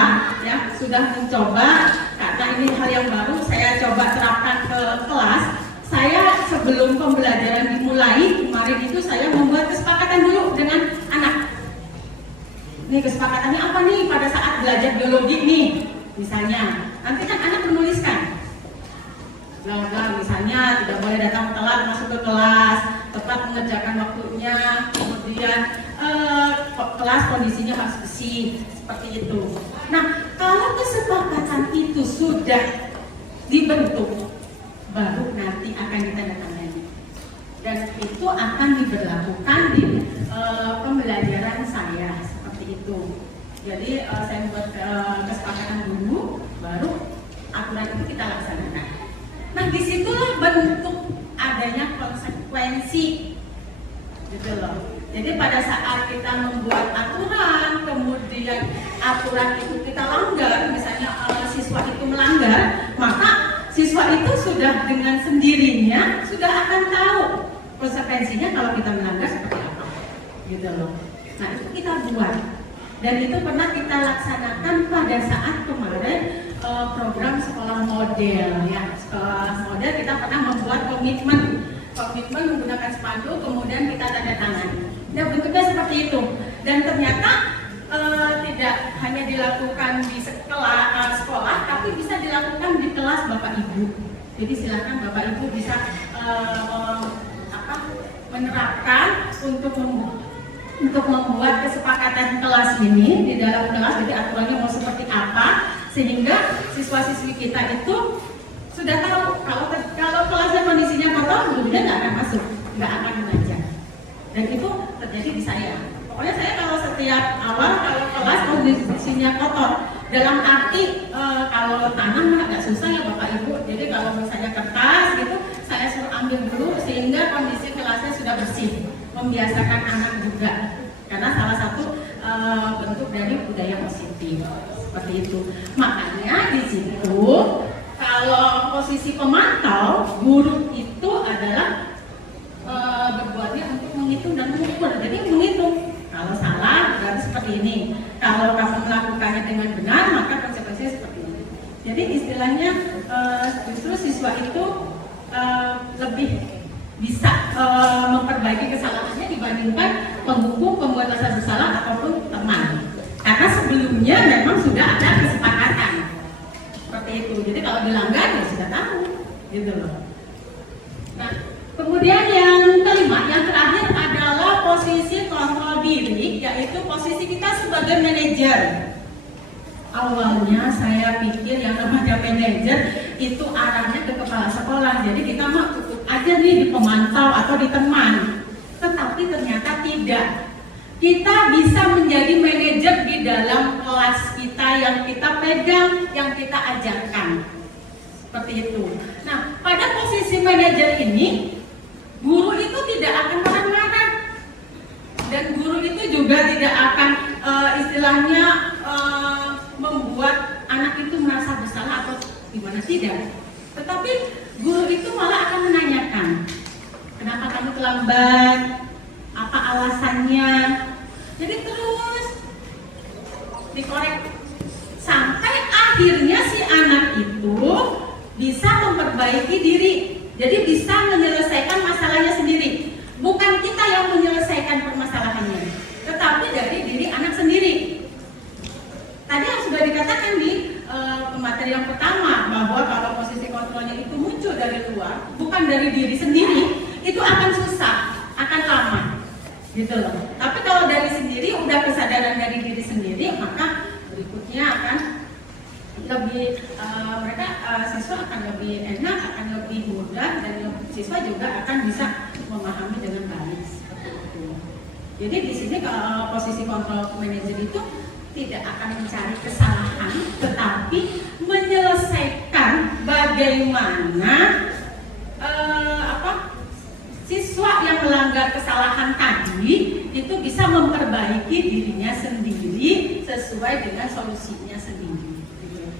karena ini hal yang baru, saya coba terapkan ke kelas. Saya sebelum pembelajaran dimulai kemarin itu saya membuat kesepakatan dulu dengan anak. Ini kesepakatannya apa nih pada saat belajar biologi nih, misalnya. Nanti kan anak menuliskan, misalnya tidak boleh datang telat masuk ke kelas, tepat mengerjakan waktunya, kemudian kelas kondisinya harus bersih, seperti itu. Nah, kalau kesepakatan itu sudah dibentuk, baru nanti akan ditandatangani dan itu akan diberlakukan di pembelajaran saya, seperti itu. Jadi saya buat kesepakatan dulu, baru aturan itu kita laksanakan. Nah, disitulah bentuk adanya konsekuensi, gitu loh. Jadi pada saat kita membuat aturan, kemudian aturan itu kita langgar, misalnya siswa itu melanggar, maka siswa itu sudah dengan sendirinya sudah akan tahu konsekuensinya kalau kita melanggar seperti apa, gitu loh. Nah, itu kita buat dan itu pernah kita laksanakan pada saat kemarin program sekolah model ya. Sekolah model kita pernah membuat komitmen menggunakan spanduk, kemudian kita tanda tangan. Nah, bentuknya seperti itu dan ternyata tidak hanya dilakukan di sekolah, tapi bisa dilakukan di kelas Bapak Ibu. Jadi silakan Bapak Ibu bisa menerapkan untuk membuat kesepakatan kelas ini di dalam kelas. Jadi aturannya mau seperti apa sehingga siswa-siswi kita itu sudah tahu kalau kelasnya kondisinya kotor, gurunya nggak akan masuk, nggak akan mengajar. Dan itu terjadi di saya. Pokoknya saya kalau setiap awal kalau kelas kondisinya kotor, dalam arti kalau tanam agak susah ya Bapak Ibu. Jadi kalau misalnya kertas gitu, saya suruh ambil dulu sehingga kondisi kelasnya sudah bersih, membiasakan anak juga. Karena salah satu bentuk dari budaya positif seperti itu. Makanya di situ kalau posisi pemantau, guru itu adalah berbuatnya untuk menghitung dan mengukur. Jadi menghitung. Kalau salah berarti seperti ini. Kalau kamu melakukannya dengan benar, maka konsekuensinya seperti ini. Jadi istilahnya justru siswa itu lebih bisa memperbaiki kesalahannya dibandingkan penghukum, pembuat rasa bersalah ataupun teman. Karena sebelumnya memang sudah ada kesepakatan seperti itu. Jadi kalau dilanggar ya sudah tahu, gitu loh. Nah, kemudian yang kelima, yang terakhir adalah posisi kontrol diri, yaitu posisi kita sebagai manajer. Awalnya saya pikir yang namanya manajer itu arahnya ke kepala sekolah, jadi kita mah cukup aja nih di pemantau atau di teman. Tetapi ternyata tidak. Kita bisa menjadi manajer di dalam kelas kita yang kita pegang, yang kita ajarkan. Seperti itu. Nah, pada posisi manajer ini, guru itu tidak akan marah-marah. Dan guru itu juga tidak akan istilahnya membuat anak itu merasa bersalah atau gimana, tidak. Tetapi guru itu malah akan menanyakan, kenapa kamu terlambat, apa alasannya. Jadi terus dikorek sampai akhirnya si anak itu bisa memperbaiki diri. Jadi bisa menyelesaikan masalahnya sendiri. Bukan kita yang menyelesaikan permasalahannya, tetapi dari diri anak sendiri. Tadi yang sudah dikatakan di materi yang pertama, bahwa kalau posisi kontrolnya itu muncul dari luar, bukan dari diri sendiri, itu akan susah, akan lama, gitu loh. Tapi kalau dari sendiri, udah kesadaran dari diri sendiri, maka berikutnya akan lebih siswa akan lebih enak, akan lebih mudah, dan siswa juga akan bisa memahami dengan baik, seperti itu. Jadi di sini posisi kontrol manajer itu tidak akan mencari kesalahan, tetapi menyelesaikan bagaimana siswa yang melanggar kesalahan tadi itu bisa memperbaiki dirinya sendiri sesuai dengan solusinya sendiri.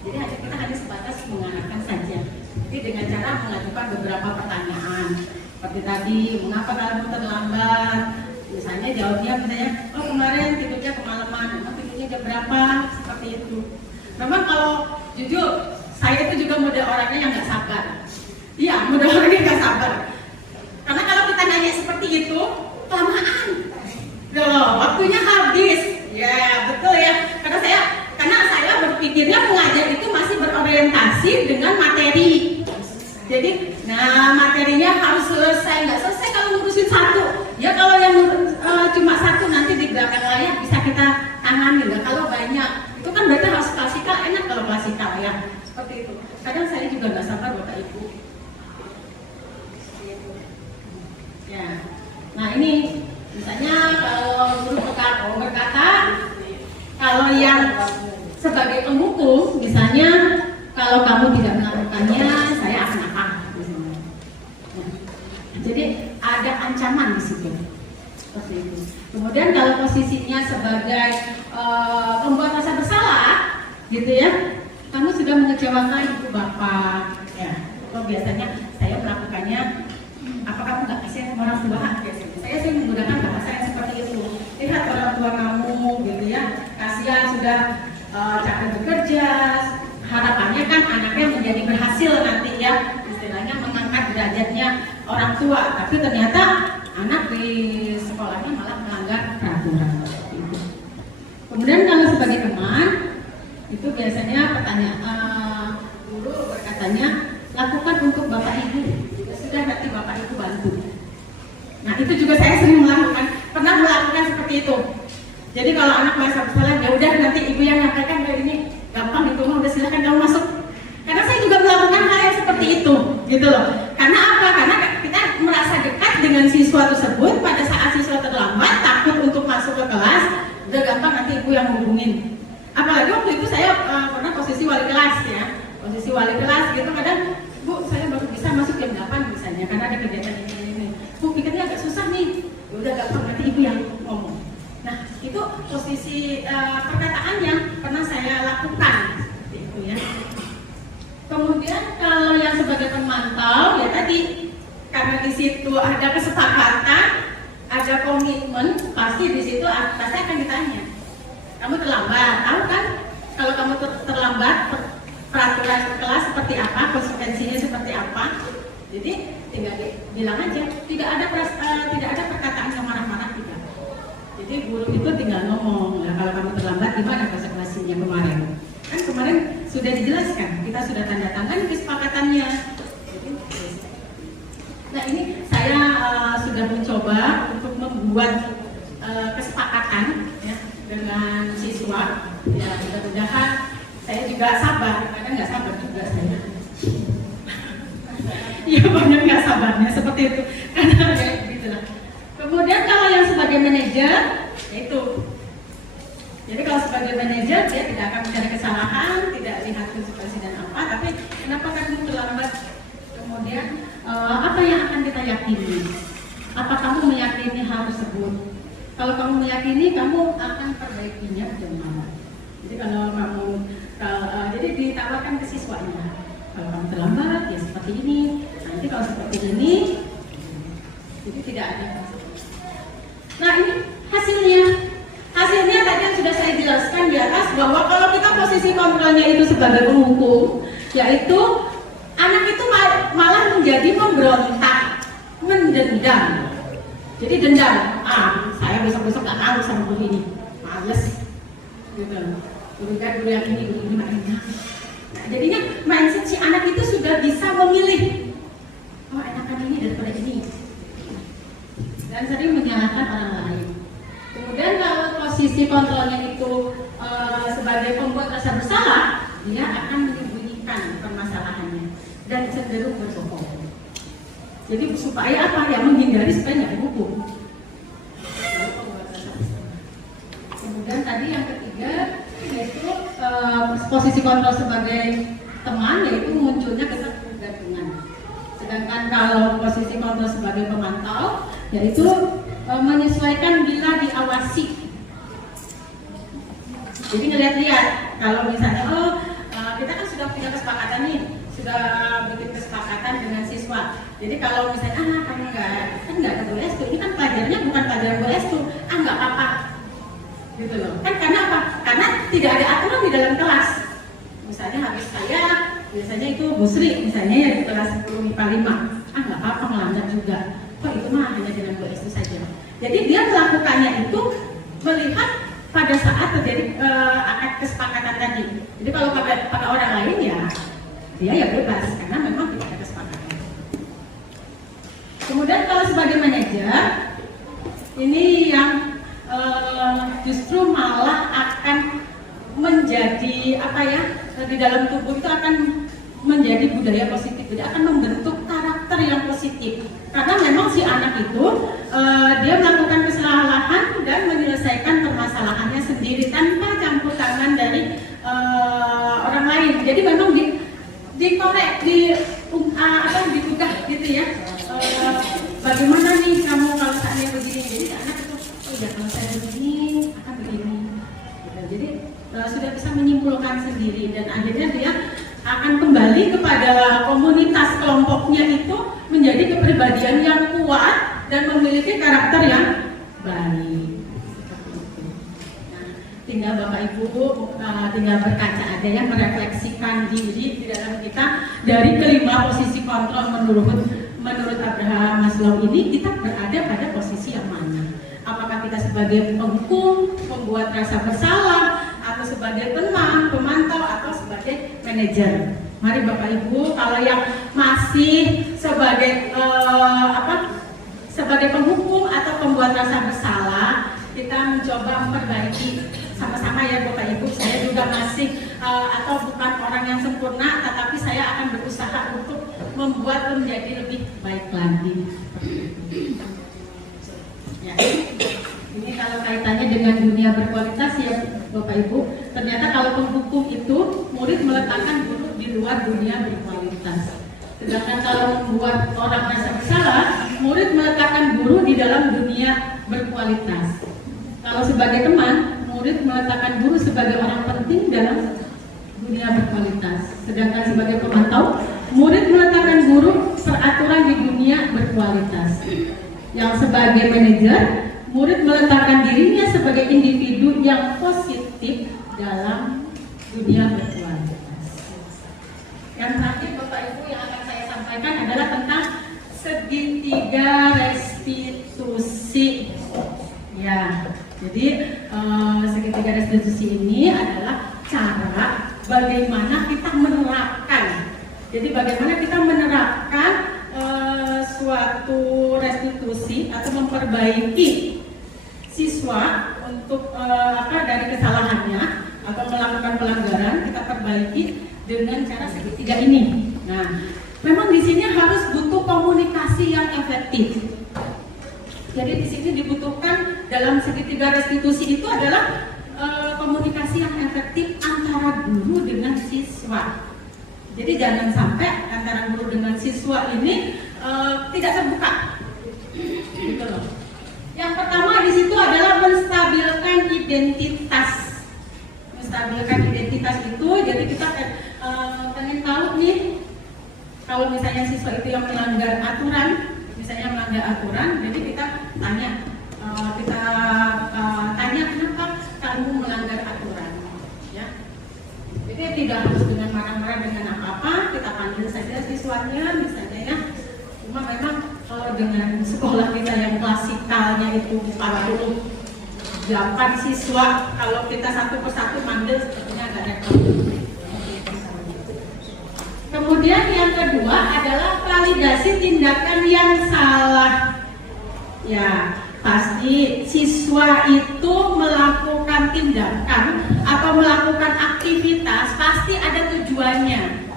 Jadi kita hanya sebatas mengarahkan saja. Jadi dengan cara mengajukan beberapa pertanyaan seperti tadi, mengapa kamu terlambat? Misalnya jawabnya misalnya, oh kemarin tidurnya kemalaman, oh tidurnya jam berapa? Seperti itu. Memang kalau jujur, saya itu juga model orangnya yang nggak sabar. Iya, model orangnya nggak sabar. Karena kalau kita nanya seperti itu, kelamaan. Loh, waktunya habis. Ya, betul ya. Karena saya berpikirnya mengajar itu masih berorientasi dengan materi. Jadi, materinya harus selesai. Nggak selesai kalau ngurusin satu. Ya kalau yang cuma satu nanti di belakang layar bisa kita tangani. Kalau banyak, itu kan berarti harus klasikal. Enak kalau klasikal ya. Seperti itu. Kadang saya juga nggak sabar Bapak Ibu. Ya. Nah ini misalnya kalau guru berkata kalau yang sebagai penghukum misalnya kalau kamu tidak melakukannya saya akan apa misalnya. Nah, jadi ada ancaman di situ seperti itu. Kemudian kalau posisinya sebagai pembuat rasa bersalah gitu ya, kamu sudah mengecewakan ibu bapak ya. Kalau biasanya saya melakukannya, apa kamu nggak kasihan sama orang tua? Biasanya saya sih menggunakan bahasa yang seperti itu. Lihat orang tua kamu gitu ya, kasihan sudah capek bekerja, harapannya kan anaknya menjadi berhasil nanti ya, istilahnya mengangkat derajatnya orang tua, tapi ternyata anak di sekolahnya malah melanggar peraturan. Kemudian kalau sebagai teman itu biasanya pertanyaan guru berkatanya lakukan untuk bapak ibu, sudah nanti bapak ibu bantu. Nah itu juga saya sering pernah melakukan seperti itu. Jadi kalau anak merasa bersalah, ya udah nanti ibu yang nyampaikan kayak ini gampang itu mah udah silakan kamu masuk. Karena saya juga melakukan hal yang seperti itu, gitu loh. Karena apa? Karena kita merasa dekat dengan siswa tersebut. Pada saat siswa terlambat, takut untuk masuk ke kelas, udah gampang nanti ibu yang hubungin. Apalagi waktu itu saya pernah posisi wali kelas ya, posisi wali kelas gitu kadang, Bu saya baru bisa masuk jam 8 misalnya karena ada kegiatan ini. Bu pikirnya agak susah nih, udah gampang nanti ibu yang ngomong. Nah itu posisi perkataan yang pernah saya lakukan seperti itu ya. Kemudian kalau yang sebagai pemantau ya tadi karena di situ ada kesepakatan, ada komitmen, pasti di situ pasti akan ditanya. Kamu terlambat, tahu kan? Kalau kamu terlambat, peraturan kelas seperti apa, konsekuensinya seperti apa. Jadi tinggal bilang aja, tidak ada perkataan yang marah-marah tidak. Jadi guru itu tinggal ngomong, nah, kalau kamu terlambat gimana konsekuensinya kemarin? Kan kemarin sudah dijelaskan, kita sudah tanda tangan kesepakatannya. Nah ini saya sudah mencoba untuk membuat kesepakatan ya, dengan siswa. Ya mudah-mudahan saya juga sabar, kadang nggak sabar juga saya. Iya banyak nggak sabarnya seperti itu, karena kayak gitulah. Kemudian kalau yang sebagai manajer, itu. Jadi kalau sebagai manajer dia tidak akan mencari kesalahan, tidak lihat konsekuensi dan apa, tapi kenapa kamu terlambat? Kemudian apa yang akan kita yakini? Apa kamu meyakini hal tersebut? Kalau kamu meyakini, kamu akan perbaikinya bagaimana? Jadi kalau kamu jadi ditawarkan ke siswanya. Kalau kamu terlambat, ya seperti ini. Nanti kalau seperti ini, jadi tidak ada. Nah ini hasilnya. Hasilnya tadi yang sudah saya jelaskan di atas bahwa kalau kita posisi kontrolnya itu sebagai penghukum, yaitu anak itu malah menjadi memberontak, mendendam. Jadi dendam, saya besok-besok gak mau sama guru ini, males gitu. Guru yang ini, guru ini makanya. Nah, jadinya mindset si anak itu sudah bisa memilih, oh enakan ini daripada ini, dan sering menyalahkan orang lain. Kemudian kalau posisi kontrolnya itu sebagai pembuat rasa bersalah, dia akan menyembunyikan permasalahannya dan cenderung berbohong. Jadi supaya apa? Ya menghindari supaya nggak dihukum. Kemudian tadi yang ketiga yaitu posisi kontrol sebagai teman, yaitu munculnya ketergantungan. Sedangkan kalau posisi kontrol sebagai pemantau, yaitu menyesuaikan bila diawasi. Jadi ngeliat-lihat, kalau misalnya kita kan sudah punya kesepakatan nih, sudah bikin kesepakatan dengan siswa. Jadi kalau misalnya kamu nggak ketemu S2, ini kan pelajarannya bukan pelajaran S2, nggak apa-apa, gitu loh. Kan karena apa? Karena tidak ada aturan di dalam kelas. Misalnya habis saya, biasanya itu Bu Sri, misalnya ya di kelas 10 MIPA 5, nggak apa-apa melanggar juga. Kok itu mah hanya dengan S2 saja. Jadi dia melakukannya itu melihat pada saat terjadi akad kesepakatan tadi. Jadi kalau pakai orang lain ya dia ya bebas karena memang tidak ada kesepakatan. Kemudian kalau sebagai manajer ini yang justru malah akan menjadi apa ya, di dalam tubuh itu akan menjadi budaya positif, jadi akan membentuk karakter yang positif. Karena memang si anak itu dia melakukan kesalahan dan menyelesaikan permasalahannya sendiri tanpa campur tangan dari orang lain. Jadi memang dikorek, ditugah gitu ya. Bagaimana nih kamu kalau saatnya begini? Jadi anak itu, oh ya kalau saya begini akan begini. Jadi sudah bisa menyimpulkan sendiri dan akhirnya dia akan kembali kepada komunitas kelompoknya itu menjadi kepribadian yang kuat dan memiliki karakter yang baik. Nah, tinggal Bapak Ibu tinggal berkaca aja ya, merefleksikan diri di dalam kita dari kelima posisi kontrol menurut Abraham Maslow ini, kita berada pada posisi yang mana? Apakah kita sebagai penghukum, pembuat rasa bersalah, atau sebagai teman, pemantau, atau sebagai manajer? Mari Bapak Ibu, kalau yang masih sebagai sebagai penghukum atau pembuat rasa bersalah, kita mencoba memperbaiki sama-sama ya Bapak Ibu. Saya juga masih atau bukan orang yang sempurna, tetapi saya akan berusaha untuk membuat menjadi lebih baik lagi. Ya. Ini kalau kaitannya dengan dunia berkualitas ya Bapak Ibu, ternyata kalau penghukum itu murid meletakkan guru di luar dunia berkualitas. Sedangkan kalau membuat orang merasa bersalah, murid meletakkan guru di dalam dunia berkualitas. Kalau sebagai teman, murid meletakkan guru sebagai orang penting dalam dunia berkualitas. Sedangkan sebagai pemantau, murid meletakkan guru peraturan di dunia berkualitas. Yang sebagai manajer, murid meletakkan dirinya sebagai individu yang positif dalam dunia berkualitas. Yang terakhir Bapak Ibu yang akan saya sampaikan adalah tentang segitiga restitusi. Ya, jadi segitiga restitusi ini adalah cara bagaimana kita menerapkan. Jadi bagaimana kita menerapkan suatu restitusi atau memperbaiki siswa untuk dari kesalahannya atau melakukan pelanggaran, kita perbaiki dengan cara segitiga ini. Nah, memang di sini harus butuh komunikasi yang efektif. Jadi di sini dibutuhkan dalam segitiga restitusi itu adalah komunikasi yang efektif antara guru dengan siswa. Jadi jangan sampai antara guru dengan siswa ini tidak terbuka. Gitu loh. Yang pertama di situ adalah menstabilkan identitas. Menstabilkan identitas itu, jadi kita pengen tahu nih, kalau misalnya siswa itu yang melanggar aturan, jadi kita tanya, kenapa kamu melanggar aturan, ya. Jadi tidak harus dengan marah-marah dengan apa-apa, kita panggil saja siswanya, misalnya ya. Cuma memang kalau dengan sekolah kita yang klasikalnya itu 48 siswa, kalau kita satu persatu manggil sepertinya agak repot. Kemudian yang kedua adalah validasi tindakan yang salah. Ya, pasti siswa itu melakukan tindakan atau melakukan aktivitas pasti ada tujuannya.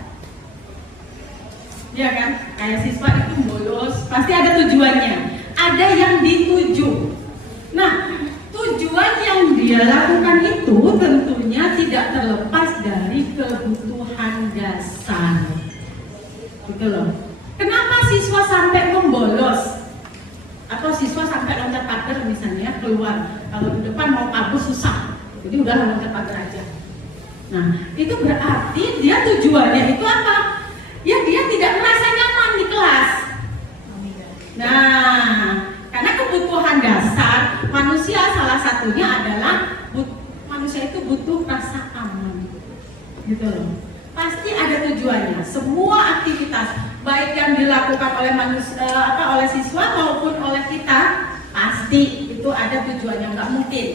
Ya kan? Kayak siswa itu bolos, pasti ada tujuannya. Ada yang dituju. Nah, tujuan yang dia lakukan itu tentunya tidak terlepas dari kebutuhan dasar. Gitu loh. Kenapa siswa sampai membolos? Atau atau siswa sampai loncat pagar misalnya keluar, kalau di depan mau kabur susah, jadi udah loncat pagar aja. Nah itu berarti dia tujuannya itu apa? Ya dia tidak merasa nyaman di kelas. Nah karena kebutuhan dasar manusia salah satunya adalah manusia itu butuh rasa aman, gitu loh. Pasti ada tujuannya. Semua aktivitas baik yang dilakukan oleh manusia, oleh siswa maupun oleh kita, pasti itu ada tujuannya. Nggak mungkin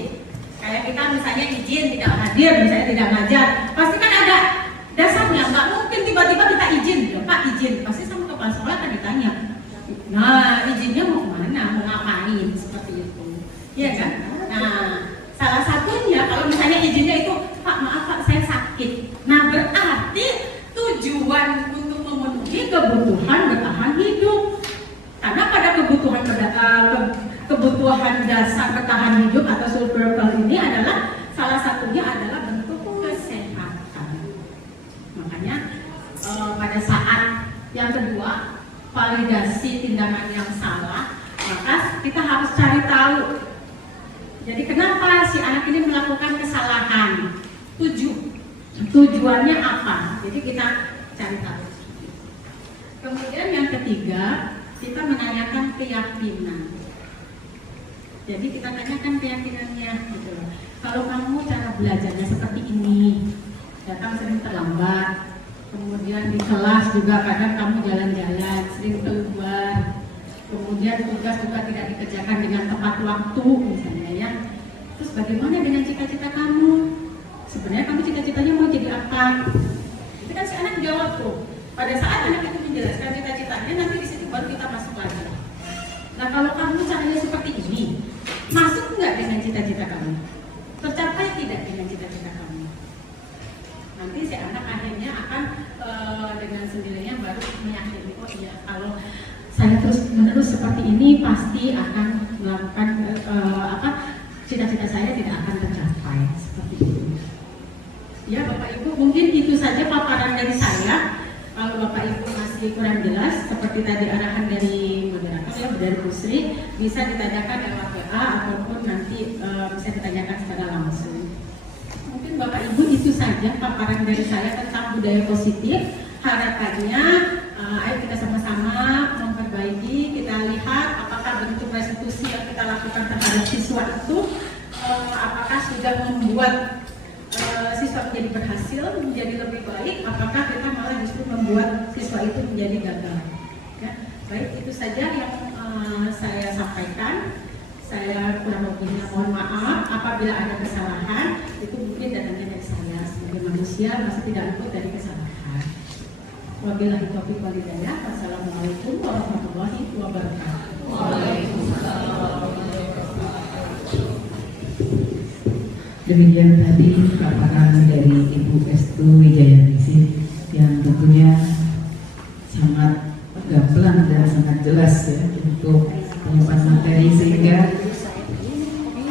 kayak kita misalnya izin tidak hadir, misalnya tidak ngajar, pasti kan ada dasarnya. Nggak mungkin tiba-tiba kita izin, ya, Pak izin, pasti sama kepala sekolah akan ditanya. Nah izinnya mau kemana, mau ngapain, seperti itu, ya kan? Nah salah satunya kalau misalnya izinnya itu, Pak maaf Pak saya sakit. Nah berarti tujuan untuk memenuhi kebutuhan bertahan hidup. Karena pada kebutuhan dasar bertahan hidup atau survival ini adalah salah satunya adalah bentuk kesehatan. Makanya pada saat yang kedua validasi tindakan yang salah, maka kita harus cari tahu. Jadi kenapa si anak ini melakukan kesalahan? Tujuannya apa? Jadi kita cari tahu. Kemudian yang ketiga, kita menanyakan keyakinan. Jadi kita tanyakan keyakinannya gitu loh. Kalau kamu cara belajarnya seperti ini, datang sering terlambat, kemudian di kelas juga kadang kamu jalan-jalan, sering keluar, kemudian tugas juga tidak dikerjakan dengan tepat waktu misalnya ya. Terus bagaimana dengan cita-cita kamu? Sebenarnya kamu cita-citanya mau jadi apa? Itu kan si anak jawab tuh. Pada saat anak itu menjelaskan cita-citanya, nanti di situ baru kita masuk lagi. Nah kalau kamu caranya seperti ini, masuk nggak dengan cita-cita kamu? Tercapai tidak dengan cita-cita kamu? Nanti si anak akhirnya akan dengan sendirinya baru meyakini, oh iya kalau saya terus menerus seperti ini pasti akan melakukan cita-cita saya tidak akan tercapai seperti itu. Ya Bapak Ibu, mungkin itu saja paparan dari saya. Kalau Bapak Ibu masih kurang jelas, seperti tadi arahan dari moderator ya, dari Bu Sri, bisa ditanyakan lewat WA ataupun nanti bisa ditanyakan secara langsung. Mungkin Bapak Ibu itu saja paparan dari saya tentang budaya positif. Harapannya ayo kita sama-sama memperbaiki, kita lihat apakah bentuk restitusi yang kita lakukan terhadap siswa itu apakah sudah membuat siswa menjadi berhasil, menjadi lebih baik, apakah kita malah justru membuat siswa itu menjadi gagal. Ya, baik, itu saja yang saya sampaikan. Saya kurang lebihnya mohon maaf apabila ada kesalahan, itu mungkin datangnya dari saya sebagai manusia masih tidak luput dari kesalahan. Wabillahi taufiq wal hidayah. Wassalamualaikum warahmatullahi wabarakatuh. Waalaikumsalam. Demikian tadi paparan dari Ibu Estu Wijayaningsih yang tentunya sangat gamblang dan sangat jelas ya untuk penyampaian materi, sehingga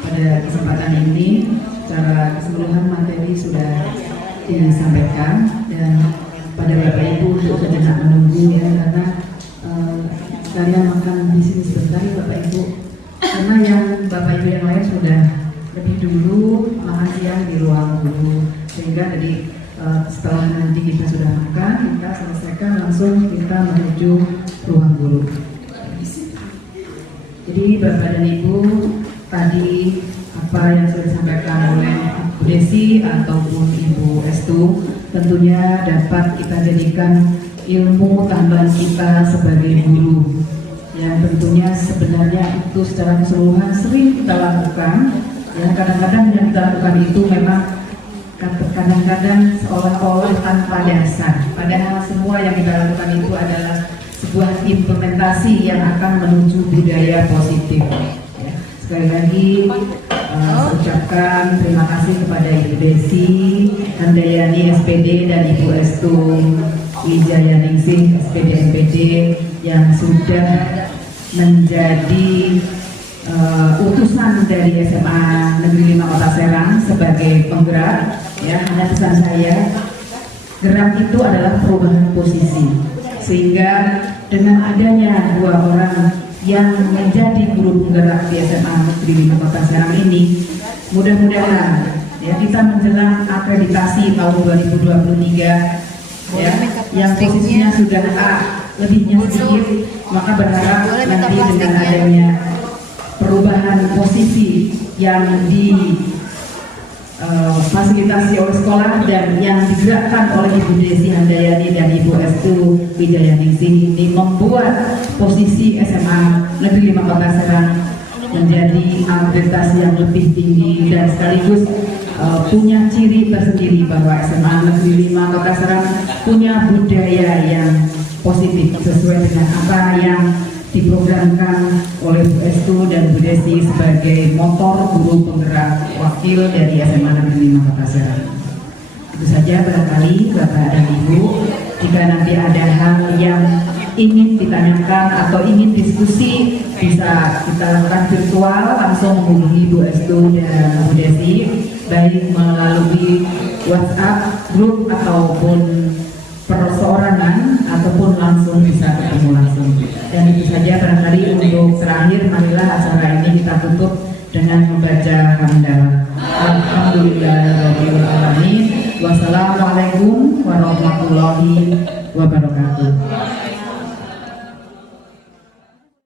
pada kesempatan ini secara keseluruhan materi sudah disampaikan, dan pada Bapak Ibu untuk sejenak menunggu ya, karena sekalian makan di sini sebentar ya Bapak Ibu, karena yang Bapak Ibu yang lain sudah lebih dulu makan siang di ruang guru, sehingga jadi setelah nanti kita sudah makan, kita selesaikan langsung kita menuju ruang guru. Jadi Bapak dan Ibu, tadi apa yang sudah disampaikan oleh Bu Desi ataupun Ibu Estu tentunya dapat kita jadikan ilmu tambahan kita sebagai guru, yang tentunya sebenarnya itu secara keseluruhan sering kita lakukan. Ya, kadang-kadang yang kita lakukan itu memang kadang-kadang seolah-olah tanpa dasar, padahal semua yang kita lakukan itu adalah sebuah implementasi yang akan menuju budaya positif ya. Sekali lagi saya ucapkan terima kasih kepada Ibu Desi Handayani SPD dan Ibu Estu Wijayaningsih SPD MPD yang sudah menjadi utusan dari SMA Negeri 5 Kota Serang sebagai penggerak ya. Hanya pesan saya, gerak itu adalah perubahan posisi, sehingga dengan adanya dua orang yang menjadi guru penggerak di SMA Negeri 5 Kota Serang ini, mudah-mudahan ya kita menjelang akreditasi tahun 2023 ya, yang posisinya sudah A, lebihnya sedikit, maka berharap nanti dengan adanya perubahan posisi yang fasilitasi oleh sekolah dan yang digerakkan oleh Ibu Desi Handayani dan Ibu Estu Wijayaningsih ini membuat posisi SMA Negeri 5 Kota Serang menjadi akreditasi yang lebih tinggi dan sekaligus punya ciri tersendiri bahwa SMA Negeri 5 Kota Serang punya budaya yang positif sesuai dengan apa yang diprogramkan oleh Bu Estu dan Bu Desi sebagai motor guru penggerak wakil dari SMA Negeri 5 Kota Serang. Itu saja barangkali Bapak dan Ibu, jika nanti ada hal yang ingin ditanyakan atau ingin diskusi bisa kita lakukan virtual, langsung menghubungi Bu Estu dan Bu Desi baik melalui WhatsApp grup ataupun perseorangan ataupun langsung bisa ketemu langsung. Dan itu saja barangkali untuk terakhir, marilah acara ini kita tutup dengan membaca hamdalah. Alhamdulillahirabbil alamin. Wassalamualaikum warahmatullahi wabarakatuh.